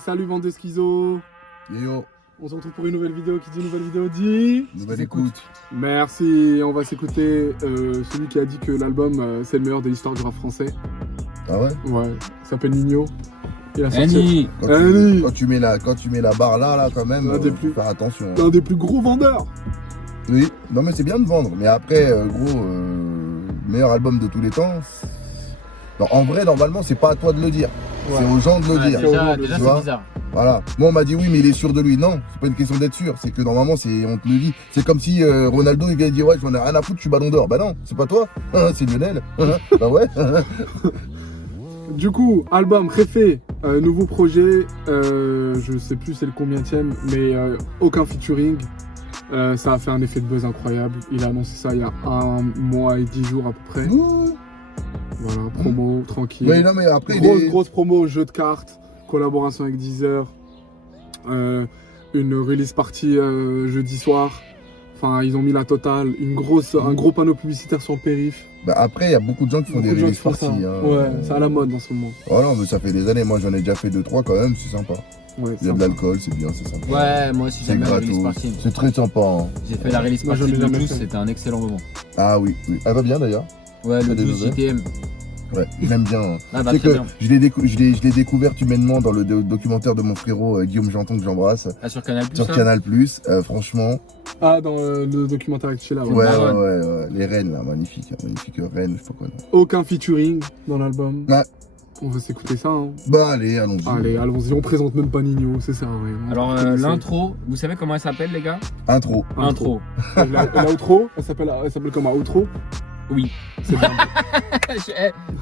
salut bande de schizo. Yo, On se retrouve pour une nouvelle vidéo qui dit nouvelle vidéo dit... nouvelle écoute. Merci, on va s'écouter celui qui a dit que l'album c'est le meilleur de l'histoire du rap français. Ah ouais? Ouais, il s'appelle Nino. Il a sorti Annie. Quand tu mets la barre là quand même, faut faire attention. l'un des plus gros vendeurs. Oui, non mais c'est bien de vendre, mais après, meilleur album de tous les temps. Non, en vrai, normalement, c'est pas à toi de le dire. Ouais. C'est aux gens de le dire. Déjà tu c'est vois. bizarre. Voilà. Moi, on m'a dit oui, mais il est sûr de lui. Non, c'est pas une question d'être sûr. C'est que normalement, on te le dit. C'est comme si Ronaldo, il vient dire ouais, j'en ai rien à foutre, je suis ballon d'or. Bah non, c'est pas toi. C'est Lionel. Bah ouais. Du coup, album réfé, nouveau projet, je sais plus c'est le combienième, mais aucun featuring. Ça a fait un effet de buzz incroyable. Il a annoncé ça il y a 1 mois et 10 jours à peu près. Ouh. Voilà, promo, tranquille. Mais non, mais après, Grosse promo, jeu de cartes, collaboration avec Deezer, une release party jeudi soir. Enfin, ils ont mis la totale, un gros panneau publicitaire sur le périph'. Bah après, il y a beaucoup de gens qui font des release parties. Hein. Ouais, c'est à la mode en ce moment. Oh non, mais ça fait des années. Moi, j'en ai déjà fait 2-3 quand même. C'est sympa. Ouais, Il y a de l'alcool, c'est bien, c'est sympa. Ouais, moi aussi C'est j'aime bien la release gratos. party. C'est très sympa. Hein. J'ai fait la release Moi, j'en ai party de jamais tous, fait. c'était un excellent moment. Ah oui, oui. Elle va bien d'ailleurs. Ouais, T'as le des 12 nouvelles JTM. Ouais, je l'aime bien. Hein. Ah bah C'est très que bien. je l'ai découvert humainement dans le documentaire de mon frérot Guillaume Janton que j'embrasse Ah, sur Canal+. sur Canal+. Franchement, Ah, dans le documentaire avec Sheila. Ouais. ouais, les reines là, magnifique reines, je sais pas quoi. Aucun featuring dans l'album. Ouais. On va s'écouter ça. Hein. Bah allez, allons-y. Allez, allons-y. On présente même pas Nino, c'est ça. Ouais. Alors Vous connaissez. l'intro, vous savez comment elle s'appelle les gars? Intro. Intro. La outro, elle s'appelle comment outro? Oui. C'est bien.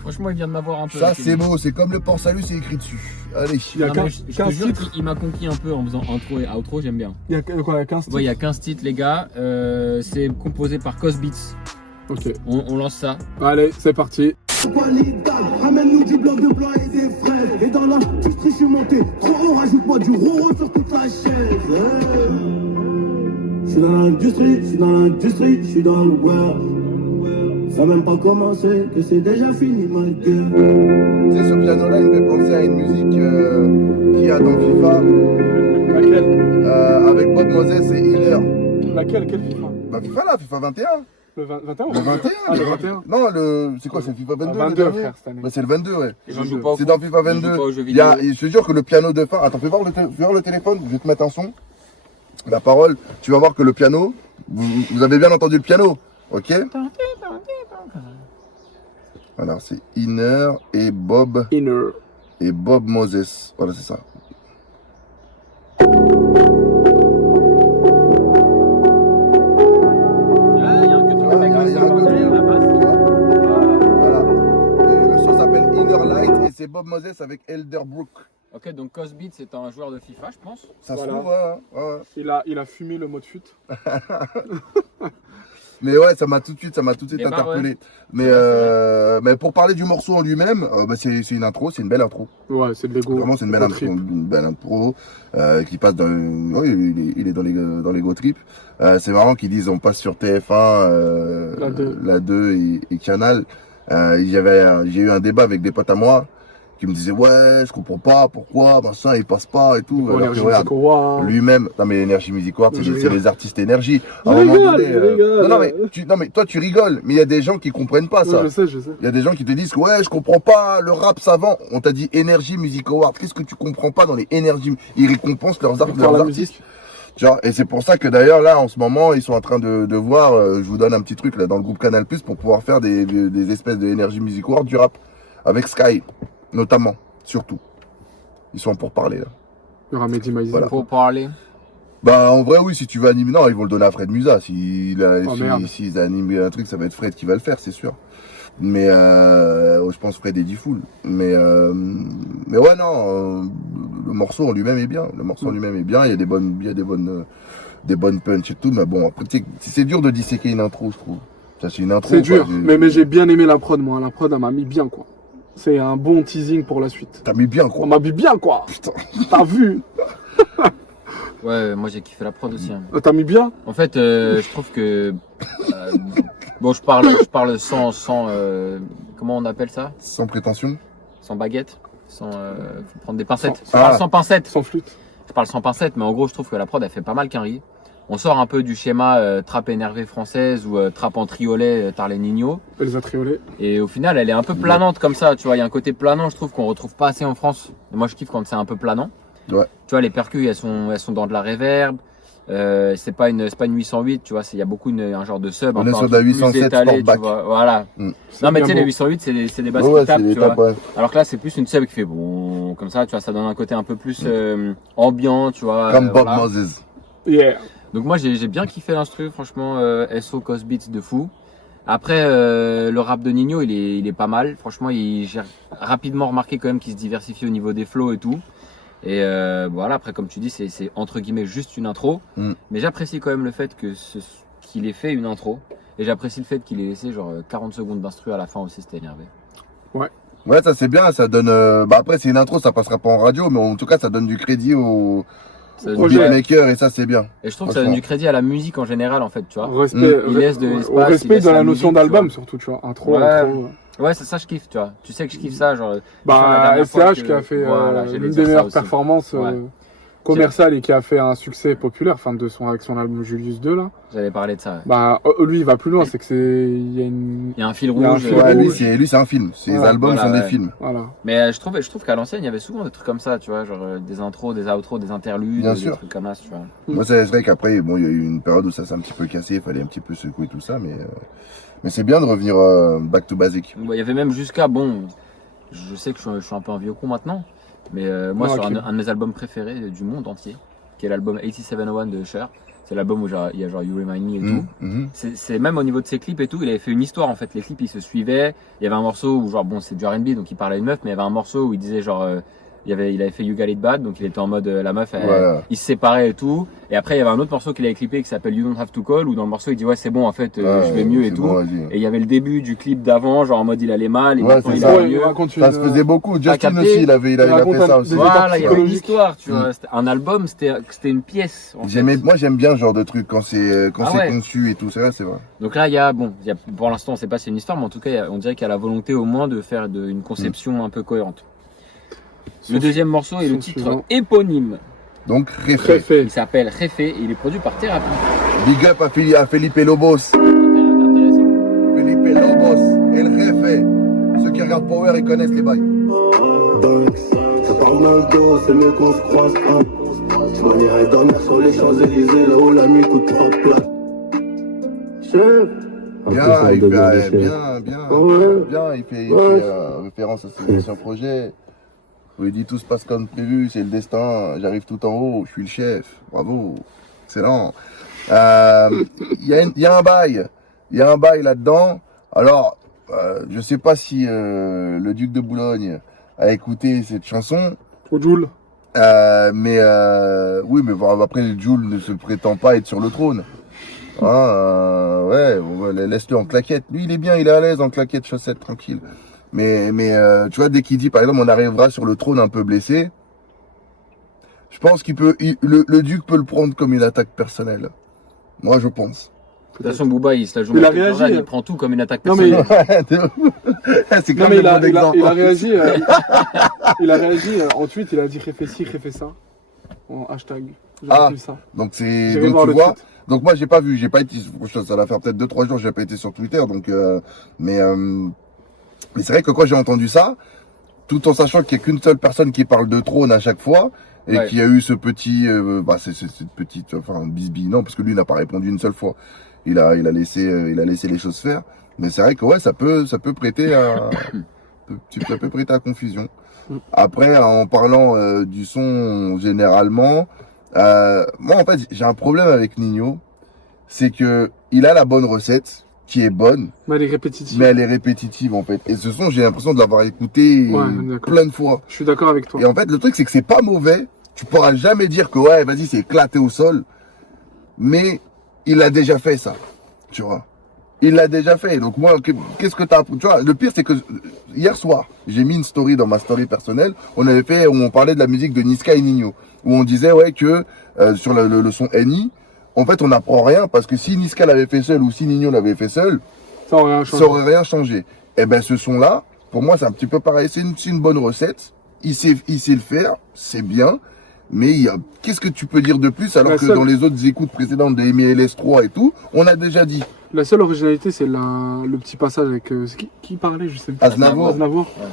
Franchement il vient de m'avoir un peu. Ça là, c'est beau, c'est comme le port salut, c'est écrit dessus. Allez. Il y a Non, mais 15 je te jure titres. qu'il m'a conquis un peu en faisant intro et outro, j'aime bien. Il y a quoi, il y a 15 titres? Ouais, il y a 15 titres les gars, c'est composé par Cosbeats. Ok. On lance ça. Allez, c'est parti. Ramène-nous du bloc de blanc et des fraises. Et dans l'industrie, je suis monté trop haut, rajoute-moi du roro sur toute la chaise. Je suis dans l'industrie, je suis dans le world. Ça n'a même pas commencé, que c'est déjà fini ma gueule. Tu sais, ce piano-là, il me fait penser à une musique qu'il y a dans FIFA Laquelle? avec Bob Moses et Hiller. Laquelle? Quelle FIFA? Bah FIFA là, FIFA 21. Le 21 Le 21. Ah, le 21. Non, c'est quoi, c'est FIFA 22 le 22 dernier frère cette année. Bah c'est le 22, ouais. Je joue pas au C'est foot, dans FIFA je joue 22. pas aux jeux Il y a, vidéo. je te jure que le piano de fin. Attends, fais voir le téléphone, je vais te mettre un son. La parole, tu vas voir que le piano, vous avez bien entendu le piano, ok? Alors c'est Inner et Bob Moses. Voilà, c'est ça. Ah, il y a un que truc avec il y a un que derrière la basse. Voilà. Et le son s'appelle Inner Light et c'est Bob Moses avec Elderbrook. Ok, donc Cosbeat c'est un joueur de FIFA, je pense. Ça se Voilà. trouve, ouais. Il a fumé le mot de fut. Mais ouais, ça m'a tout de suite Les bars, interpellé. ouais. Mais pour parler du morceau en lui-même, bah, c'est une intro, c'est une belle intro. Ouais, c'est de l'ego. Vraiment, c'est une belle intro qui passe dans. Oui, il est dans les Go Trip. C'est marrant qu'ils disent on passe sur TF1, la 2 et Canal. J'ai eu un débat avec des potes à moi qui me disaient ouais, je comprends pas pourquoi, machin, il passe pas et tout. Alors que, Énergie regarde, Music Award. lui-même, non mais l'énergie Music Award, Je c'est les artistes énergie. À un Je moment rigole, donné, je rigole. non mais toi tu rigoles, mais il y a des gens qui comprennent pas ça. Ouais, je sais. Il y a des gens qui te disent que ouais, je comprends pas le rap savant. On t'a dit Energy Music Award. Qu'est-ce que tu comprends pas dans les Energy? Ils récompensent leurs Par la artistes. musique. Genre, et c'est pour ça que d'ailleurs là en ce moment ils sont en train de voir. Je vous donne un petit truc là dans le groupe Canal+ pour pouvoir faire des espèces de Energy Music Award du rap avec Sky notamment, surtout. Ils sont pour parler là. Il y aura Mehdi Maizi. Voilà. Pour parler. Bah en vrai oui, si tu veux animer, non ils vont le donner à Fred Musa. S'ils Merde. animent un truc, ça va être Fred qui va le faire, c'est sûr. Mais je pense Fred et Diffoul. Mais ouais non, le morceau en lui-même est bien. Le morceau en lui-même est bien. Il y a des bonnes punch et tout. Mais bon après c'est dur de disséquer une intro, je trouve. Ça c'est une intro. C'est dur, quoi. mais j'ai bien aimé la prod, moi. La prod, elle m'a mis bien, quoi. C'est un bon teasing pour la suite. T'as mis bien On quoi. m'a mis bien, quoi. Putain. T'as vu? Ouais, moi j'ai kiffé la prod aussi. Hein. T'as mis bien? En fait, je trouve que bon, je parle sans comment on appelle ça? Sans prétention. Sans baguette. faut prendre des pincettes. Je Ah. parle sans pincettes. Sans flûte. Je parle sans pincettes, mais en gros, je trouve que la prod, elle fait pas mal qu'un riz. On sort un peu du schéma trappe énervée française ou trappe en triolet Tarlet Nino. Elsa Triolet. Et au final, elle est un peu planante comme ça. Tu vois, il y a un côté planant, je trouve qu'on retrouve pas assez en France. Et moi, je kiffe quand c'est un peu planant. Ouais. Tu vois, les percus, elles sont dans de la reverb. C'est pas une 808, tu vois. Il y a beaucoup un genre de sub. On est encore sur un de la peu plus 807 étalé, tu Sportback. vois. Voilà. Non, mais tu sais, les 808, c'est des basses Ouais, qui tapent, c'est tu vois. l'étape, ouais. Alors que là, c'est plus une sub qui fait bon, comme ça, tu vois, ça donne un côté un peu plus ambiant, tu vois. Comme Bob voilà. Moses. Yeah. Donc moi, j'ai bien kiffé l'instru, franchement, SO Cos Beats de fou. Après, le rap de Nino, il est pas mal. Franchement, j'ai rapidement remarqué quand même qu'il se diversifie au niveau des flows et tout. Et voilà, après, comme tu dis, c'est entre guillemets juste une intro. Mais j'apprécie quand même le fait qu'il ait fait une intro. Et j'apprécie le fait qu'il ait laissé genre 40 secondes d'instru à la fin aussi, c'était énervé. Ouais, ça c'est bien, ça donne. Bah après, c'est une intro, ça passera pas en radio, mais en tout cas, ça donne du crédit au beatmaker et ça c'est bien. Et je trouve que ça donne du crédit à la musique en général, en fait, tu vois. Il laisse de l'espace. Au respect il laisse de la la notion musique, d'album, tu vois. surtout, tu vois. Intro. Ouais, c'est ça, je kiffe, tu vois. Tu sais que je kiffe ça, genre. Bah, SCH qui a fait voilà, l'une des meilleures performances commerciales et qui a fait un succès populaire, avec son album Julius 2 là. J'allais parler de ça. Ouais. Bah, lui il va plus loin, c'est que il y a un fil il y a un rouge. fil Ouais, rouge. lui c'est un film. Ses albums sont des films. Voilà. Mais je trouve qu'à l'ancienne, il y avait souvent des trucs comme ça, tu vois, genre des intros, des outros, des interludes, Bien des sûr. trucs comme ça, tu vois. Moi, c'est vrai qu'après, bon, il y a eu une période où ça s'est un petit peu cassé, il fallait un petit peu secouer tout ça, mais c'est bien de revenir back to basic. Il y avait même jusqu'à, bon, je sais que je suis un peu un vieux con maintenant, mais moi, sur un de mes albums préférés du monde entier, qui est l'album 8701 de Cher, c'est l'album où il y a genre You Remind Me et tout. C'est même au niveau de ses clips et tout, il avait fait une histoire en fait. Les clips ils se suivaient. Il y avait un morceau où genre bon c'est du R&B donc il parlait à une meuf, mais il y avait un morceau où il disait genre il avait fait You Got It Bad donc il était en mode la meuf il se séparait et tout. Et après il y avait un autre morceau qu'il avait clippé qui s'appelle You Don't Have to Call où dans le morceau il dit ouais c'est bon en fait je vais mieux et tout. Bon, et il y avait le début du clip d'avant genre en mode il allait mal et maintenant il ça. va mieux. Ça se faisait beaucoup. Justin aussi il a fait ça aussi. Voilà, il y avait une histoire, tu vois. Un album, c'était une pièce. Moi, j'aime bien ce genre de truc quand c'est conçu et tout. C'est vrai, c'est vrai. Donc là, il y a, pour l'instant, on sait pas si c'est une histoire, mais en tout cas, on dirait qu'il y a la volonté au moins de faire une conception un peu cohérente. Le deuxième morceau est le titre éponyme. Donc, Réfé. Il s'appelle Réfé et il est produit par Thérapie. Big up à Felipe Lobos. Intéressant. Felipe Lobos et le Réfé. Ceux qui regardent Power, ils connaissent les bails. Ça parle d'un dos, c'est mieux qu'on se croise. Je m'en irai dormir sur les Champs-Élysées, là où la nuit coûte 3 plats. Bien, il fait référence à ses anciens projets. Où il dit tout se passe comme prévu, c'est le destin, j'arrive tout en haut, je suis le chef, bravo, excellent. Il y a un bail là-dedans. Alors, je sais pas si le duc de Boulogne a écouté cette chanson. Au Joule. Oui, mais bon, après le Joule ne se prétend pas être sur le trône. Laisse-le en claquette. Lui, il est bien, il est à l'aise en claquette, chaussettes, tranquille. Mais tu vois, dès qu'il dit, par exemple, on arrivera sur le trône un peu blessé, je pense le duc peut le prendre comme une attaque personnelle. Moi, je pense. De toute façon, Booba, il se la joue. Il a réagi. Il prend tout comme une attaque Non, mais personnelle. C'est Non, comme mais le bon exemple. il a réagi. Il a réagi en tweet, il a dit réfé ci, réfé ça. En hashtag. J'ai vu ça. Donc J'irai donc voir tu le vois. tweet. Donc moi j'ai pas vu, ça va faire peut-être 2-3 jours, j'ai pas été sur Twitter, donc mais c'est vrai que quand j'ai entendu ça, tout en sachant qu'il y a qu'une seule personne qui parle de trône à chaque fois et qu'il y a eu ce petit, cette petite, bisbille, non, parce que lui n'a pas répondu une seule fois. Il a laissé les choses faire. Mais c'est vrai que ouais, ça peut prêter à confusion. Après, en parlant du son généralement. Moi en fait j'ai un problème avec Ninho, c'est que il a la bonne recette qui est bonne, mais elle est répétitive. en fait, et ce son j'ai l'impression de l'avoir écouté plein de fois. Je suis d'accord avec toi. Et en fait le truc c'est que c'est pas mauvais, tu pourras jamais dire que ouais vas-y c'est éclaté au sol, mais il a déjà fait ça, tu vois. Il l'a déjà fait. Donc moi, qu'est-ce que t'as... Tu vois, le pire, c'est que hier soir, j'ai mis une story dans ma story personnelle. Où on parlait de la musique de Niska et Ninho. Où on disait, que sur le son NI, en fait, on n'apprend rien. Parce que si Niska l'avait fait seul ou si Ninho l'avait fait seul, ça aurait rien changé. Et ben, ce son-là, pour moi, c'est un petit peu pareil. C'est une bonne recette. il sait le faire, c'est bien. Mais qu'est-ce que tu peux dire de plus alors que dans les autres écoutes précédentes de MLS3 et tout, on a déjà dit. La seule originalité, c'est le petit passage avec qui parlait, je sais pas. Aznavour. Ouais.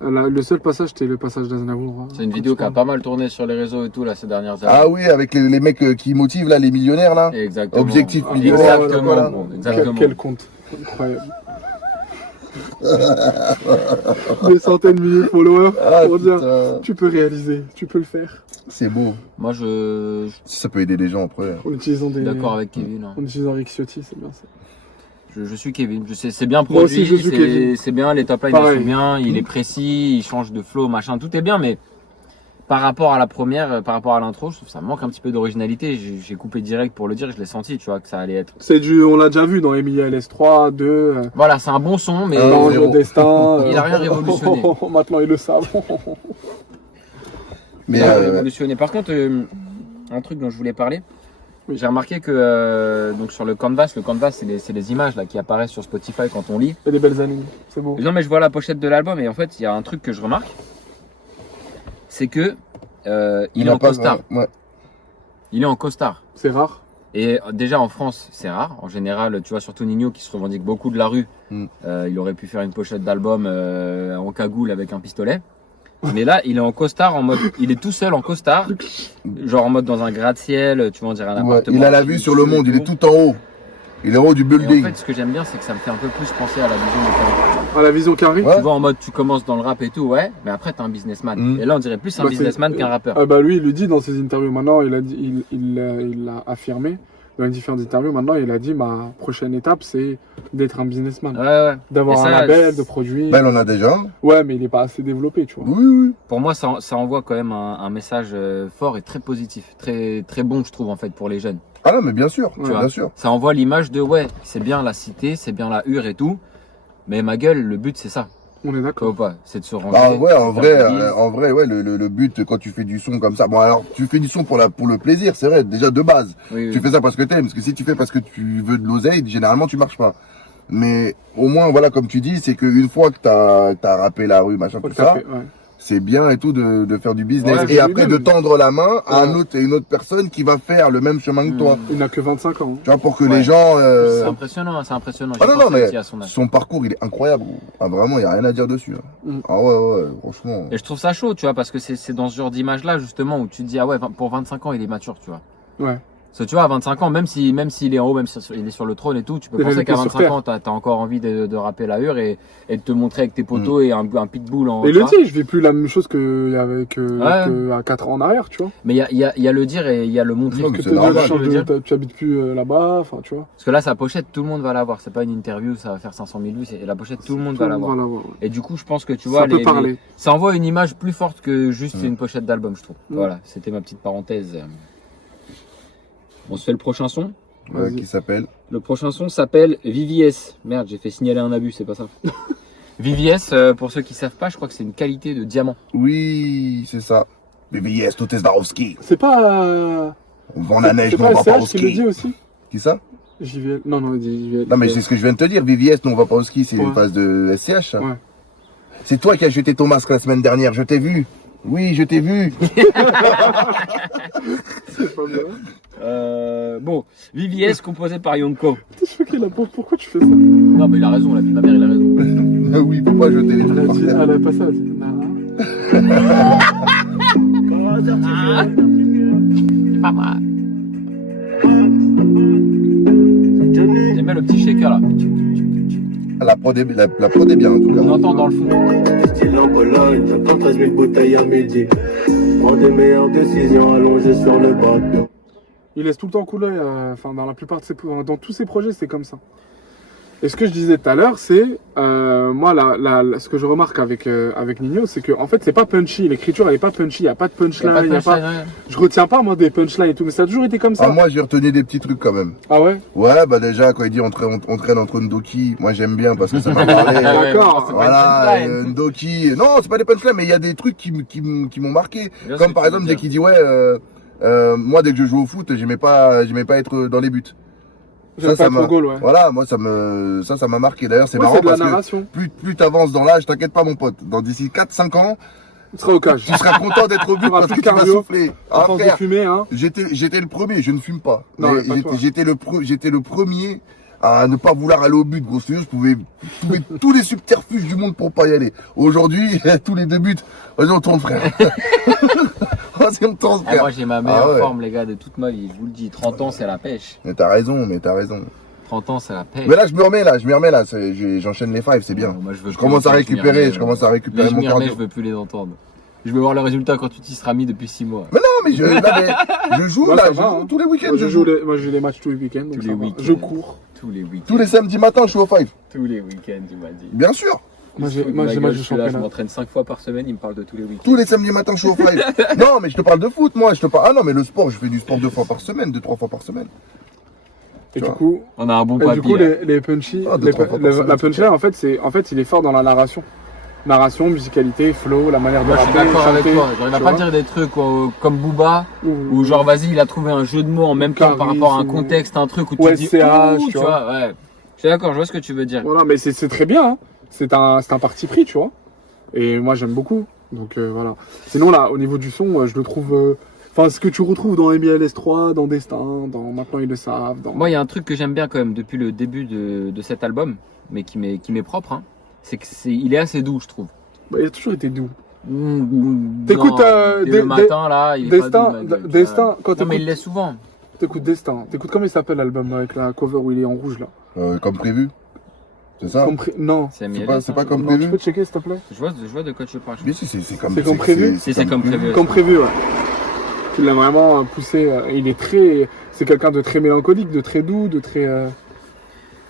Le seul passage, c'était le passage d'Aznavour. C'est une vidéo qui a pas mal tourné sur les réseaux et tout là ces dernières années. Ah oui, avec les mecs qui motivent là, les millionnaires là. Exactement. Objectif millionnaire. Exactement. Quel compte incroyable. Des centaines de milliers de followers pour dire tu peux réaliser, tu peux le faire. C'est beau. Moi Si ça peut aider les gens après. En utilisant d'accord avec Kevin. En utilisant Rick Ciotti, c'est bien ça. Je suis Kevin, c'est bien produit, c'est bien, les top lines sont bien, il est précis, il change de flow, machin, tout est bien, mais par rapport à la première, par rapport à l'intro, je trouve que ça manque un petit peu d'originalité. J'ai coupé direct pour le dire, je l'ai senti, tu vois, que ça allait être. On l'a déjà vu dans MLS 3, 2. Voilà, c'est un bon son, mais. Dans Destin. Il a rien révolutionné. Maintenant, ils le savent. Mais il a rien révolutionné. Par contre, un truc dont je voulais parler. J'ai remarqué que donc sur le canvas, c'est les images là qui apparaissent sur Spotify quand on lit. Et des belles animes, c'est beau. Non mais je vois la pochette de l'album et en fait il y a un truc que je remarque, c'est que il est en costard. Ouais. Il est en costard. C'est rare. Et déjà en France c'est rare. En général, tu vois surtout Nino qui se revendique beaucoup de la rue, il aurait pu faire une pochette d'album en cagoule avec un pistolet. Mais là, il est en costard, il est tout seul en costard, genre en mode dans un gratte-ciel, tu vas en dire un appartement. Il a la vue sur le monde, il est tout en haut. Il est en haut du building. Et en fait, ce que j'aime bien, c'est que ça me fait un peu plus penser à la vision de Carré. À la vision Carré. Tu vois, en mode, tu commences dans le rap et tout, ouais, mais après, t'es un businessman. Et là, on dirait plus un businessman qu'un rappeur. Lui, il le dit dans ses interviews. Maintenant, il l'a affirmé. Dans les différentes interviews, maintenant, il a dit ma prochaine étape, c'est d'être un businessman. Ouais. D'avoir un label, de produire. Ben, il en a déjà. Ouais, mais il n'est pas assez développé, tu vois. Oui. Pour moi, ça envoie quand même un message fort et très positif. Très, très bon, je trouve, en fait, pour les jeunes. Ah non, mais bien sûr. Tu vois, bien sûr. Ça envoie l'image de, c'est bien la cité, c'est bien la hure et tout. Mais ma gueule, le but, c'est ça. On est d'accord. Ou pas, c'est de se rendre. En vrai, ouais, le but quand tu fais du son comme ça, bon alors tu fais du son pour le plaisir, c'est vrai, déjà de base. Oui. Tu fais ça parce que t'aimes, parce que si tu fais parce que tu veux de l'oseille, généralement tu marches pas. Mais au moins voilà, comme tu dis, c'est qu'une fois que t'as rappé la rue, machin, tout ça, c'est bien et tout de faire du business. Et après de tendre la main à une autre personne qui va faire le même chemin que toi. Il n'a que 25 ans. Tu vois, pour que les gens. C'est impressionnant. Ah non, mais son parcours il est incroyable. Ah, vraiment, il n'y a rien à dire dessus. Ah ouais, franchement. Et je trouve ça chaud, tu vois, parce que c'est dans ce genre d'image là justement où tu te dis, ah ouais, pour 25 ans, il est mature, tu vois. Ouais. Parce que tu vois, à 25 ans, même s'il est en haut, même s'il est sur le trône et tout, tu peux penser qu'à 25 ans, t'as encore envie de rapper la hure et de te montrer avec tes potos et un pitbull en. Et le dit, je vis plus la même chose qu'il y avait à 4 ans en arrière, tu vois. Mais il y a le dire et il y a le montrer. Non, tu habites plus là-bas, enfin, tu vois. Parce que là, sa pochette, tout le monde va l'avoir. C'est pas une interview, ça va faire 500 000 vues. C'est la pochette, tout le monde va l'avoir. Et du coup, je pense que tu vois, ça envoie une image plus forte que juste une pochette d'album, je trouve. Voilà, c'était ma petite parenthèse. On se fait le prochain son qui s'appelle. Le prochain son s'appelle VVS. Merde, j'ai fait signaler un abus, c'est pas ça. VVS, pour ceux qui savent pas, je crois que c'est une qualité de diamant. Oui, c'est ça. VVS, tout est Zwarowski. C'est pas. On vend la neige, nous on va pas au ski. C'est qui le dit aussi. Qui ça? JVL. Non, il dit JVL. Non, mais c'est ce que je viens de te dire. VVS, nous on va pas au ski, c'est une phase de SCH. Ça. Ouais. C'est toi qui as jeté ton masque la semaine dernière, je t'ai vu. Oui, je t'ai vu. C'est pas vrai. Bon, VVS composé par Yonko. Je fais qu'il a pourquoi tu fais ça? Non, mais il a raison, la vie de ma mère, il a raison. Oui, faut pas jeter les trucs par terre. Elle a pas ça. C'est pas vrai. J'aime bien le petit shaker là. La prod est bien en tout cas. On entend dans le fond. Style en Pologne, j'attends 13 000 bouteilles à midi. Prends des meilleures décisions allongées sur le bateau. Il laisse tout le temps couler, dans la plupart de dans tous ses projets, c'est comme ça. Et ce que je disais tout à l'heure, c'est, moi, ce que je remarque avec Nino, c'est que, en fait, c'est pas punchy. L'écriture, elle est pas punchy. Il n'y a pas de punchline. Je retiens pas, moi, des punchlines et tout, mais ça a toujours été comme ça. Ah, moi, j'ai retenu des petits trucs quand même. Ah ouais? Ouais, bah, déjà, quand il dit on traîne entre Ndoki, moi, j'aime bien parce que ça m'a parlé. D'accord. Voilà, Ndoki. Non, c'est pas des punchlines, mais il y a des trucs qui m'ont marqué. Comme par exemple, dès qu'il dit, moi, dès que je joue au foot, j'aimais pas être dans les buts. Ça m'a, goal, ouais. Voilà, moi ça m'a marqué. D'ailleurs, c'est marrant parce que plus t'avances dans l'âge, t'inquiète pas mon pote, d'ici 4-5 ans, Tu seras au cage. Tu seras content d'être au but parce que tu vas souffler. À force de fumer, hein. J'étais le premier, je ne fume pas. Non, mais j'étais le premier à ne pas vouloir aller au but, gros. Je pouvais trouver tous les subterfuges du monde pour pas y aller. Aujourd'hui, tous les 2 buts. Vas-y, on tourne, frère. Vas-y, on tourne, frère. Moi, j'ai ma meilleure forme, les gars, de toute ma vie. Je vous le dis, 30 ans, c'est la pêche. Mais t'as raison. 30 ans, c'est la pêche. Mais là, je me remets là. J'enchaîne les 5, c'est bien. Moi, je commence à récupérer mon cardio. Je veux plus les entendre. Je veux voir le résultat quand tu t'y seras mis depuis 6 mois. Mais non, mais je joue moi, là, va, tous les week-ends. Moi, j'ai les matchs tous les week-ends. Tous les week-ends. Je cours. Tous les week-ends. Tous les samedis matins, je suis au 5. Tous les week-ends, tu m'as dit. Bien sûr. Moi, j'ai match de championnat. Je m'entraîne 5 fois par semaine, il me parle de tous les week-ends. Tous les samedis matins, je suis au 5. Non, mais je te parle de foot, moi. Ah non, mais le sport, je fais du sport 2 fois par semaine, 2-3 fois par semaine. Et du coup, on a un bon papier. Du coup, les punchy, la punchline, en fait, il est fort dans la narration. Narration, musicalité, flow, la manière de rapper. Je suis d'accord avec toi. Genre, il va pas dire des trucs comme Booba, où genre, vas-y, il a trouvé un jeu de mots en même temps par rapport à un contexte, un truc où tu dis, tu vois, ouais. Je suis d'accord, je vois ce que tu veux dire. Voilà, mais c'est très bien, hein. C'est un parti pris, tu vois. Et moi, j'aime beaucoup. Donc, voilà. Sinon, là, au niveau du son, je le trouve, enfin, ce que tu retrouves dans MLS 3, dans Destin, dans Maintenant ils le savent. Moi, il y a un truc que j'aime bien quand même depuis le début de cet album, mais qui m'est propre, hein. C'est qu'il est assez doux, je trouve. Bah, il a toujours été doux. T'écoutes le matin là, il est pas doux, Destin, quand non mais il l'est souvent. T'écoutes Destin. T'écoutes comment il s'appelle l'album avec la cover où il est en rouge là. Comme prévu. C'est ça. Non. C'est pas comme prévu. Tu peux checker s'il te plaît. Je vois de quoi tu parles. Mais si, c'est comme prévu. C'est comme prévu. Comme prévu, ouais. Tu l'as vraiment poussé. Il est très. C'est quelqu'un de très mélancolique, de très doux, de très.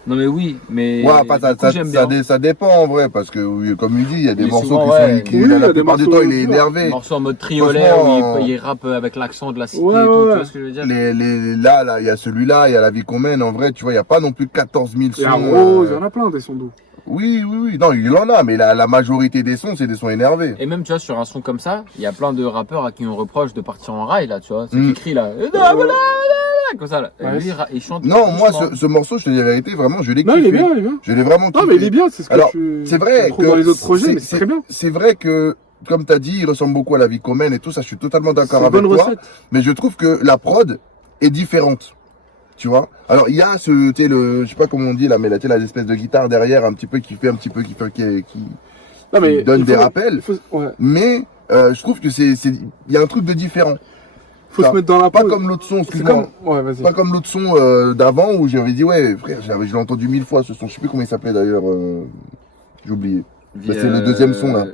Non mais oui, mais ouais, ça dépend en vrai parce que oui, comme il dit, il y a des morceaux qui la plupart du temps il est énervé. Des morceaux en mode triolet où il rappe avec l'accent de la cité et tout, tu vois ce que je veux dire. Là, il y a celui-là, il y a La vie qu'on mène. En vrai, tu vois, il y a pas non plus 14 000 sons. Il y a Rose, il y en a plein des sons doux. Oui. Non, il en a, mais la majorité des sons, c'est des sons énervés. Et même, tu vois, sur un son comme ça, il y a plein de rappeurs à qui on reproche de partir en rail, là, tu vois. C'est écrit là. Comme ça, là. Ouais. Lui, il chante. Non, moi, ce morceau, je te dis la vérité, vraiment, je l'ai kiffé. Non, il est bien. Je l'ai vraiment kiffé. Non, mais il est bien, c'est ce que Alors, tu c'est vrai que dans les autres projets, mais c'est très bien. C'est vrai que, comme tu as dit, il ressemble beaucoup à La vie qu'on mène et tout ça, je suis totalement d'accord avec toi. Recette. Mais je trouve que la prod est différente. Tu vois? Alors, il y a je sais pas comment on dit là, mais là, l'espèce de guitare derrière, un petit peu, qui donne des rappels. Mais, je trouve que il y a un truc de différent. Faut se mettre dans la pas peau. comme l'autre son, excuse-moi. Pas comme l'autre son d'avant où j'avais dit ouais frère, je l'ai entendu 1000 fois ce son. Je sais plus comment il s'appelait d'ailleurs. J'ai oublié. C'est le deuxième son là.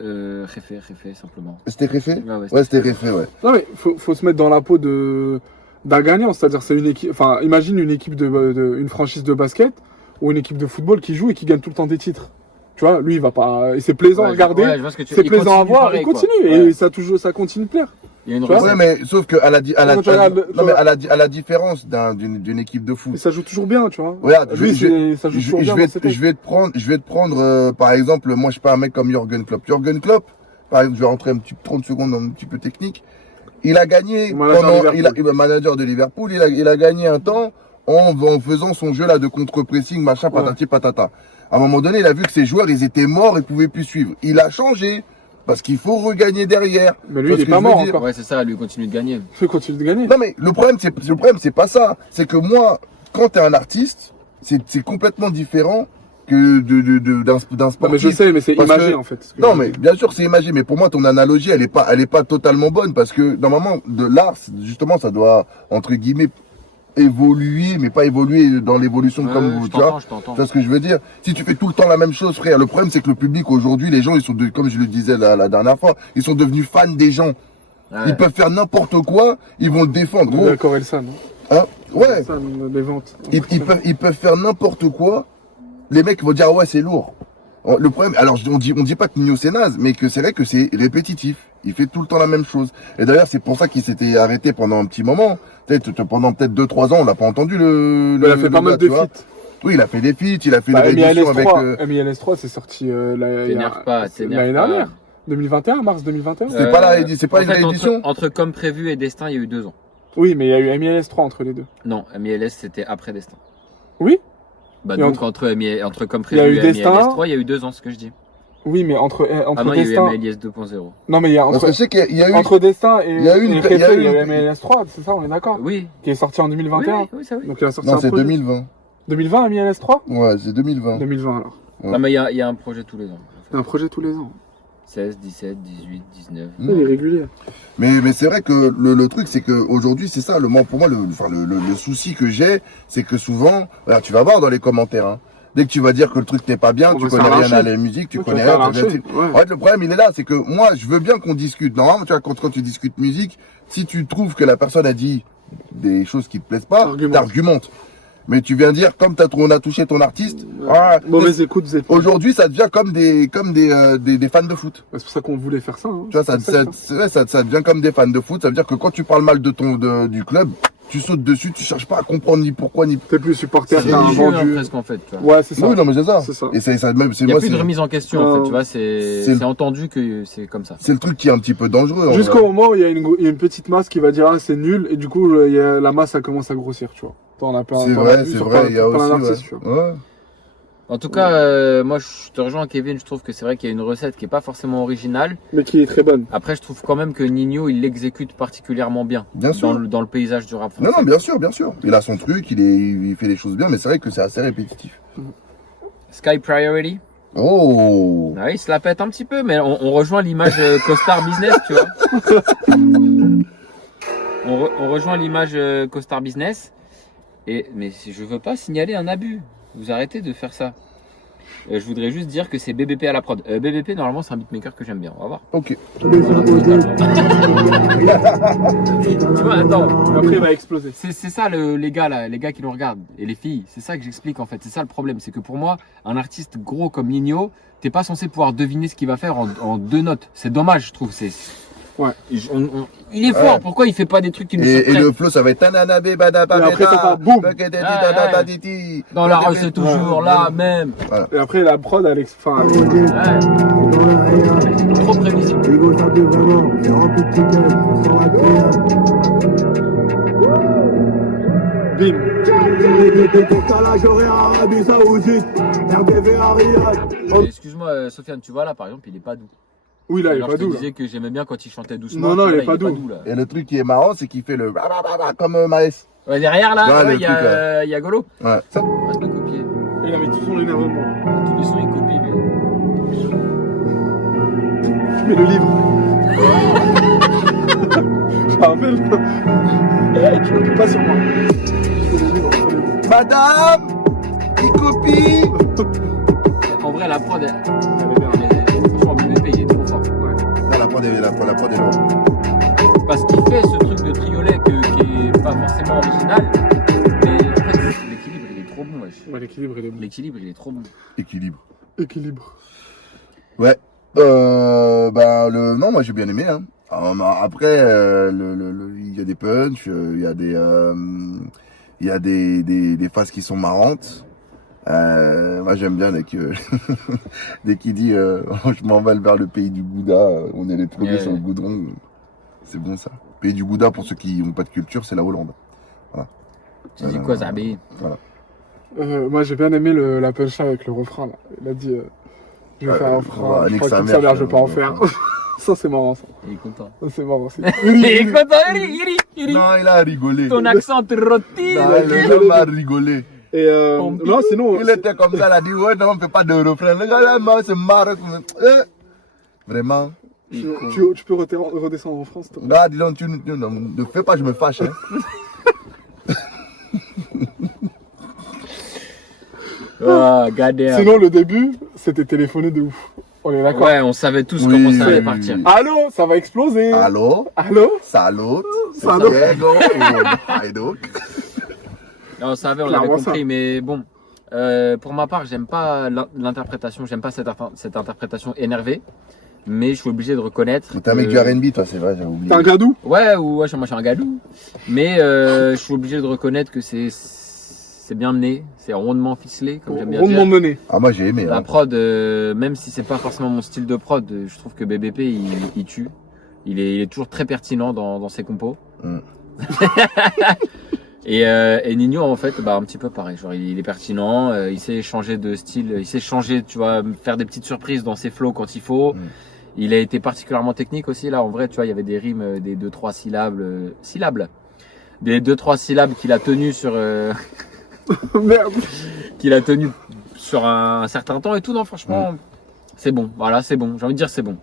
Réfé simplement. C'était Réfé. Ouais, c'était Réfé, ouais. Non mais faut se mettre dans la peau d'un gagnant, c'est-à-dire c'est une équipe. Enfin, imagine une équipe une franchise de basket ou une équipe de football qui joue et qui gagne tout le temps des titres. Tu vois, lui il va pas. Et c'est plaisant à regarder. C'est plaisant à voir. Il continue et ça continue de plaire. Il y a une ouais, mais sauf que à la différence d'une équipe de foot. Et ça joue toujours bien, tu vois. Regarde, je vais te prendre par exemple, moi je suis pas un mec comme Jürgen Klopp. Jürgen Klopp, par exemple, je vais rentrer 30 secondes dans un petit peu technique. Il a gagné manager de Liverpool, il a gagné un temps en faisant son jeu là de contre-pressing, machin, patati patata. À un moment donné, il a vu que ses joueurs, ils étaient morts, ils pouvaient plus suivre. Il a changé. Parce qu'il faut regagner derrière. Mais lui, il est pas mort encore. Ouais, c'est ça, lui, il continue de gagner. Il continue de gagner. Non, mais le problème, c'est pas ça. C'est que moi, quand t'es un artiste, c'est complètement différent que d'un sportif. Non, mais je sais, mais c'est imagé, en fait. Non, mais bien sûr, c'est imagé. Mais pour moi, ton analogie, elle est pas totalement bonne. Parce que, normalement, de l'art, justement, ça doit, entre guillemets, évoluer, mais pas évoluer dans l'évolution comme vous, tu vois. Tu vois ce que je veux dire? Si tu fais tout le temps la même chose, frère, le problème c'est que le public aujourd'hui, les gens, ils sont comme je le disais la dernière fois, ils sont devenus fans des gens. Ouais. Ils peuvent faire n'importe quoi, ils vont le défendre. D'accord, Elsan. Hein? Ouais. Elsan, les ventes. Ils peuvent faire n'importe quoi. Les mecs vont dire ouais, c'est lourd. Le problème, alors on dit pas que Nino c'est naze, mais que c'est vrai que c'est répétitif. Il fait tout le temps la même chose. Et d'ailleurs, c'est pour ça qu'il s'était arrêté pendant un petit moment. Pendant peut-être 2-3 ans, on l'a pas entendu il a fait pas mal de feats. Oui, il a fait des feats, il a fait une réédition avec... MLS3, c'est sorti l'année dernière. 2021, mars 2021. C'est pas une réédition. Entre Comme Prévu et Destin, il y a eu 2 ans. Oui, mais il y a eu MLS3 entre les deux. Non, MLS c'était après Destin. Oui. Bah donc entre Comme Prévu et MLS3, il y a eu 2 ans, ce que je dis. Oui, mais entre Ah non, il y a eu Destin. MLS 2.0. Non, mais il y a Parce entre, que je sais qu'il y a eu. entre Destin et, il y a eu une- et il y a Réfé, eu il y a eu une- MLS 3, c'est ça, on est d'accord? Oui. Qui est sorti en Oui, 2021. oui, oui, ça oui. Donc il a sorti Non, un c'est projet. 2020. 2020 MLS 3? Ouais, c'est 2020. 2020 alors. Ouais. Non, mais il y a un projet tous les ans. C'est un projet tous les ans. 16, 17, 18, 19. Mm. Il est régulier. Mais c'est vrai que le truc, c'est qu'aujourd'hui, c'est ça. Pour moi, le souci que j'ai, c'est que souvent, regarde, tu vas voir dans les commentaires, hein, dès que tu vas dire que le truc n'est pas bien, On tu va se connais faire rien à lyncher. la musique, tu Ouais, connais tu vas rien. te faire lyncher, ouais. En fait, le problème, il est là, c'est que moi, je veux bien qu'on discute. Normalement, tu vois, quand tu discutes musique, si tu trouves que la personne a dit des choses qui te plaisent pas, Argumente. t'argumentes. Mais tu viens dire, comme on a touché ton artiste, ah, Mauvaise écoute, vous êtes. aujourd'hui, ça devient comme des fans de foot. C'est pour ça qu'on voulait faire ça. Hein. Tu vois, ça devient comme des fans de foot. Ça veut dire que quand tu parles mal du club, tu sautes dessus, tu cherches pas à comprendre ni pourquoi ni. T'es plus supporter, C'est t'as un religieux, vendu. presque en fait. Tu vois. Ouais, c'est ça. Oui, non, mais c'est ça. C'est ça. Et ça même, c'est Il n'y a moi, plus de c'est remise en question en fait. Tu vois, c'est- c'est entendu que c'est comme ça. c'est le truc qui est un petit peu dangereux. en Jusqu'au vrai. moment où il y a une petite masse qui va dire ah c'est nul et du coup la masse ça commence à grossir, tu vois. T'en as plein. C'est t'en as vrai, vu c'est sur vrai. plein- Il y a plein aussi. d'artistes, tu vois. Ouais. En tout cas, moi je te rejoins Kevin, je trouve que c'est vrai qu'il y a une recette qui est pas forcément originale. Mais qui est très bonne. Après, je trouve quand même que Nino, il l'exécute particulièrement bien, Bien sûr. dans le paysage du rap français. Non, non, bien sûr, bien sûr. Il a son truc, il fait les choses bien, mais c'est vrai que c'est assez répétitif. Sky Priority, Oh. ah oui, il se la pète un petit peu, mais on rejoint l'image Costar Business, tu vois. On rejoint l'image Costar Business, mais je veux pas signaler un abus. Vous arrêtez de faire ça. Je voudrais juste dire que c'est BBP à la prod. BBP, normalement, c'est un beatmaker que j'aime bien. On va voir. Ok. Tu vois, attends. Après il va exploser. C'est ça les gars là, les gars qui nous regardent et les filles, c'est ça que j'explique en fait, c'est ça le problème, c'est que pour moi, un artiste gros comme Nino, t'es pas censé pouvoir deviner ce qu'il va faire en deux notes. C'est dommage, je trouve. Ouais. Il est fort. Ouais. Pourquoi il fait pas des trucs qui nous Et surprennent le flow, ça va être tananabe, badaba, Et après, ça va, boum. Dans la rue, c'est toujours là même. Et après la prod elle enfin Ouais. Trop prévisible. Hugo ça pue vraiment, c'est rempli de chicken, sans la bim. décalage horaire Arabie Saoudite, RDV à Riyad. Excuse-moi, Sofiane, tu vois là, par exemple, il est pas doux. Oui là il est Alors, pas je te doux. Là. disais que j'aimais bien quand il chantait doucement. Non, non, Là, il est pas doux. là. Et le truc qui est marrant, c'est qu'il fait le comme Maes. Ouais, derrière là, Ouais, ouais, le il y truc, a Golo. Ouais. Ça, On va te le copier. Il avait tout son énervement. Là. Tous les sons, il copie lui. Je mets le livre. Je me rappelle. Je copie pas sur moi. Je mets le livre entre les mains. Madame, il copie. En vrai, la prod, Elle est bien. franchement, BBP, il est trop fort. Non, la prod est lourde. Parce qu'il fait ce truc de triolet qui est pas forcément original, mais en fait, l'équilibre, il est trop bon, wesh. Ouais, l'équilibre il est bon. L'équilibre, il est trop bon. Équilibre. Équilibre. Ouais. Non, moi j'ai bien aimé. Hein. Après, il y a des punchs, il y a des phases qui sont marrantes. Moi j'aime bien dès qu'il dit je m'envole vers le pays du Bouddha, on est les premiers Ouais. sur le goudron. C'est bon ça. Pays du Bouddha, pour ceux qui n'ont pas de culture, c'est la Hollande. Tu dis quoi, Zabi? Moi j'ai bien aimé la punchline avec le refrain là. Il a dit je vais faire un refrain. ouais, Je nique crois sa que mère, sa mère je je vais pas en fais un faire. Ça c'est marrant ça. Il est content. Ça c'est marrant. Il est content, Iri. Non, il a rigolé. Ton accent te rôtit. Non, le homme a rigolé. Et non sinon. Il était comme ça, il a dit ouais, non, on fait pas de refrain. Le gars là, moi, c'est marrant. Vraiment. Tu peux redescendre en France toi. Là, dis donc, ne fais pas, je me fâche. Hein. Ah, goddamn. Sinon le début c'était téléphoné de ouf. On est d'accord. Ouais, on savait tous Oui, comment ça allait oui, partir. oui. Allô, ça va exploser. Allô, Allô. salut, Salut. Diego, Heido. Non, on savait, on Clairement l'avait ça. compris, mais bon. Pour ma part, j'aime pas l'interprétation, j'aime pas cette interprétation énervée, mais je suis obligé de reconnaître. T'es un mec que- du R&B, toi, c'est vrai, j'ai oublié. T'es un gadou. Ouais, moi je suis un gadou, mais je suis obligé de reconnaître que c'est bien mené, c'est rondement ficelé, comme j'aime bien Rondement dire. mené. Ah, moi, j'ai aimé. La Hein. prod, même si c'est pas forcément mon style de prod, je trouve que BBP il tue. Il est toujours très pertinent dans ses compos. Mm. Et Nino, en fait, un petit peu pareil. Genre, il est pertinent, il sait changer de style, il sait changer, tu vois, faire des petites surprises dans ses flows quand il faut. Il a été particulièrement technique aussi. Là, en vrai, tu vois, il y avait des rimes, des 2-3 syllabes. Des 2-3 syllabes qu'il a tenues sur. Merde. Qu'il a tenu sur un certain temps et tout. Non, franchement, c'est bon. Voilà, c'est bon. J'ai envie de dire, c'est bon.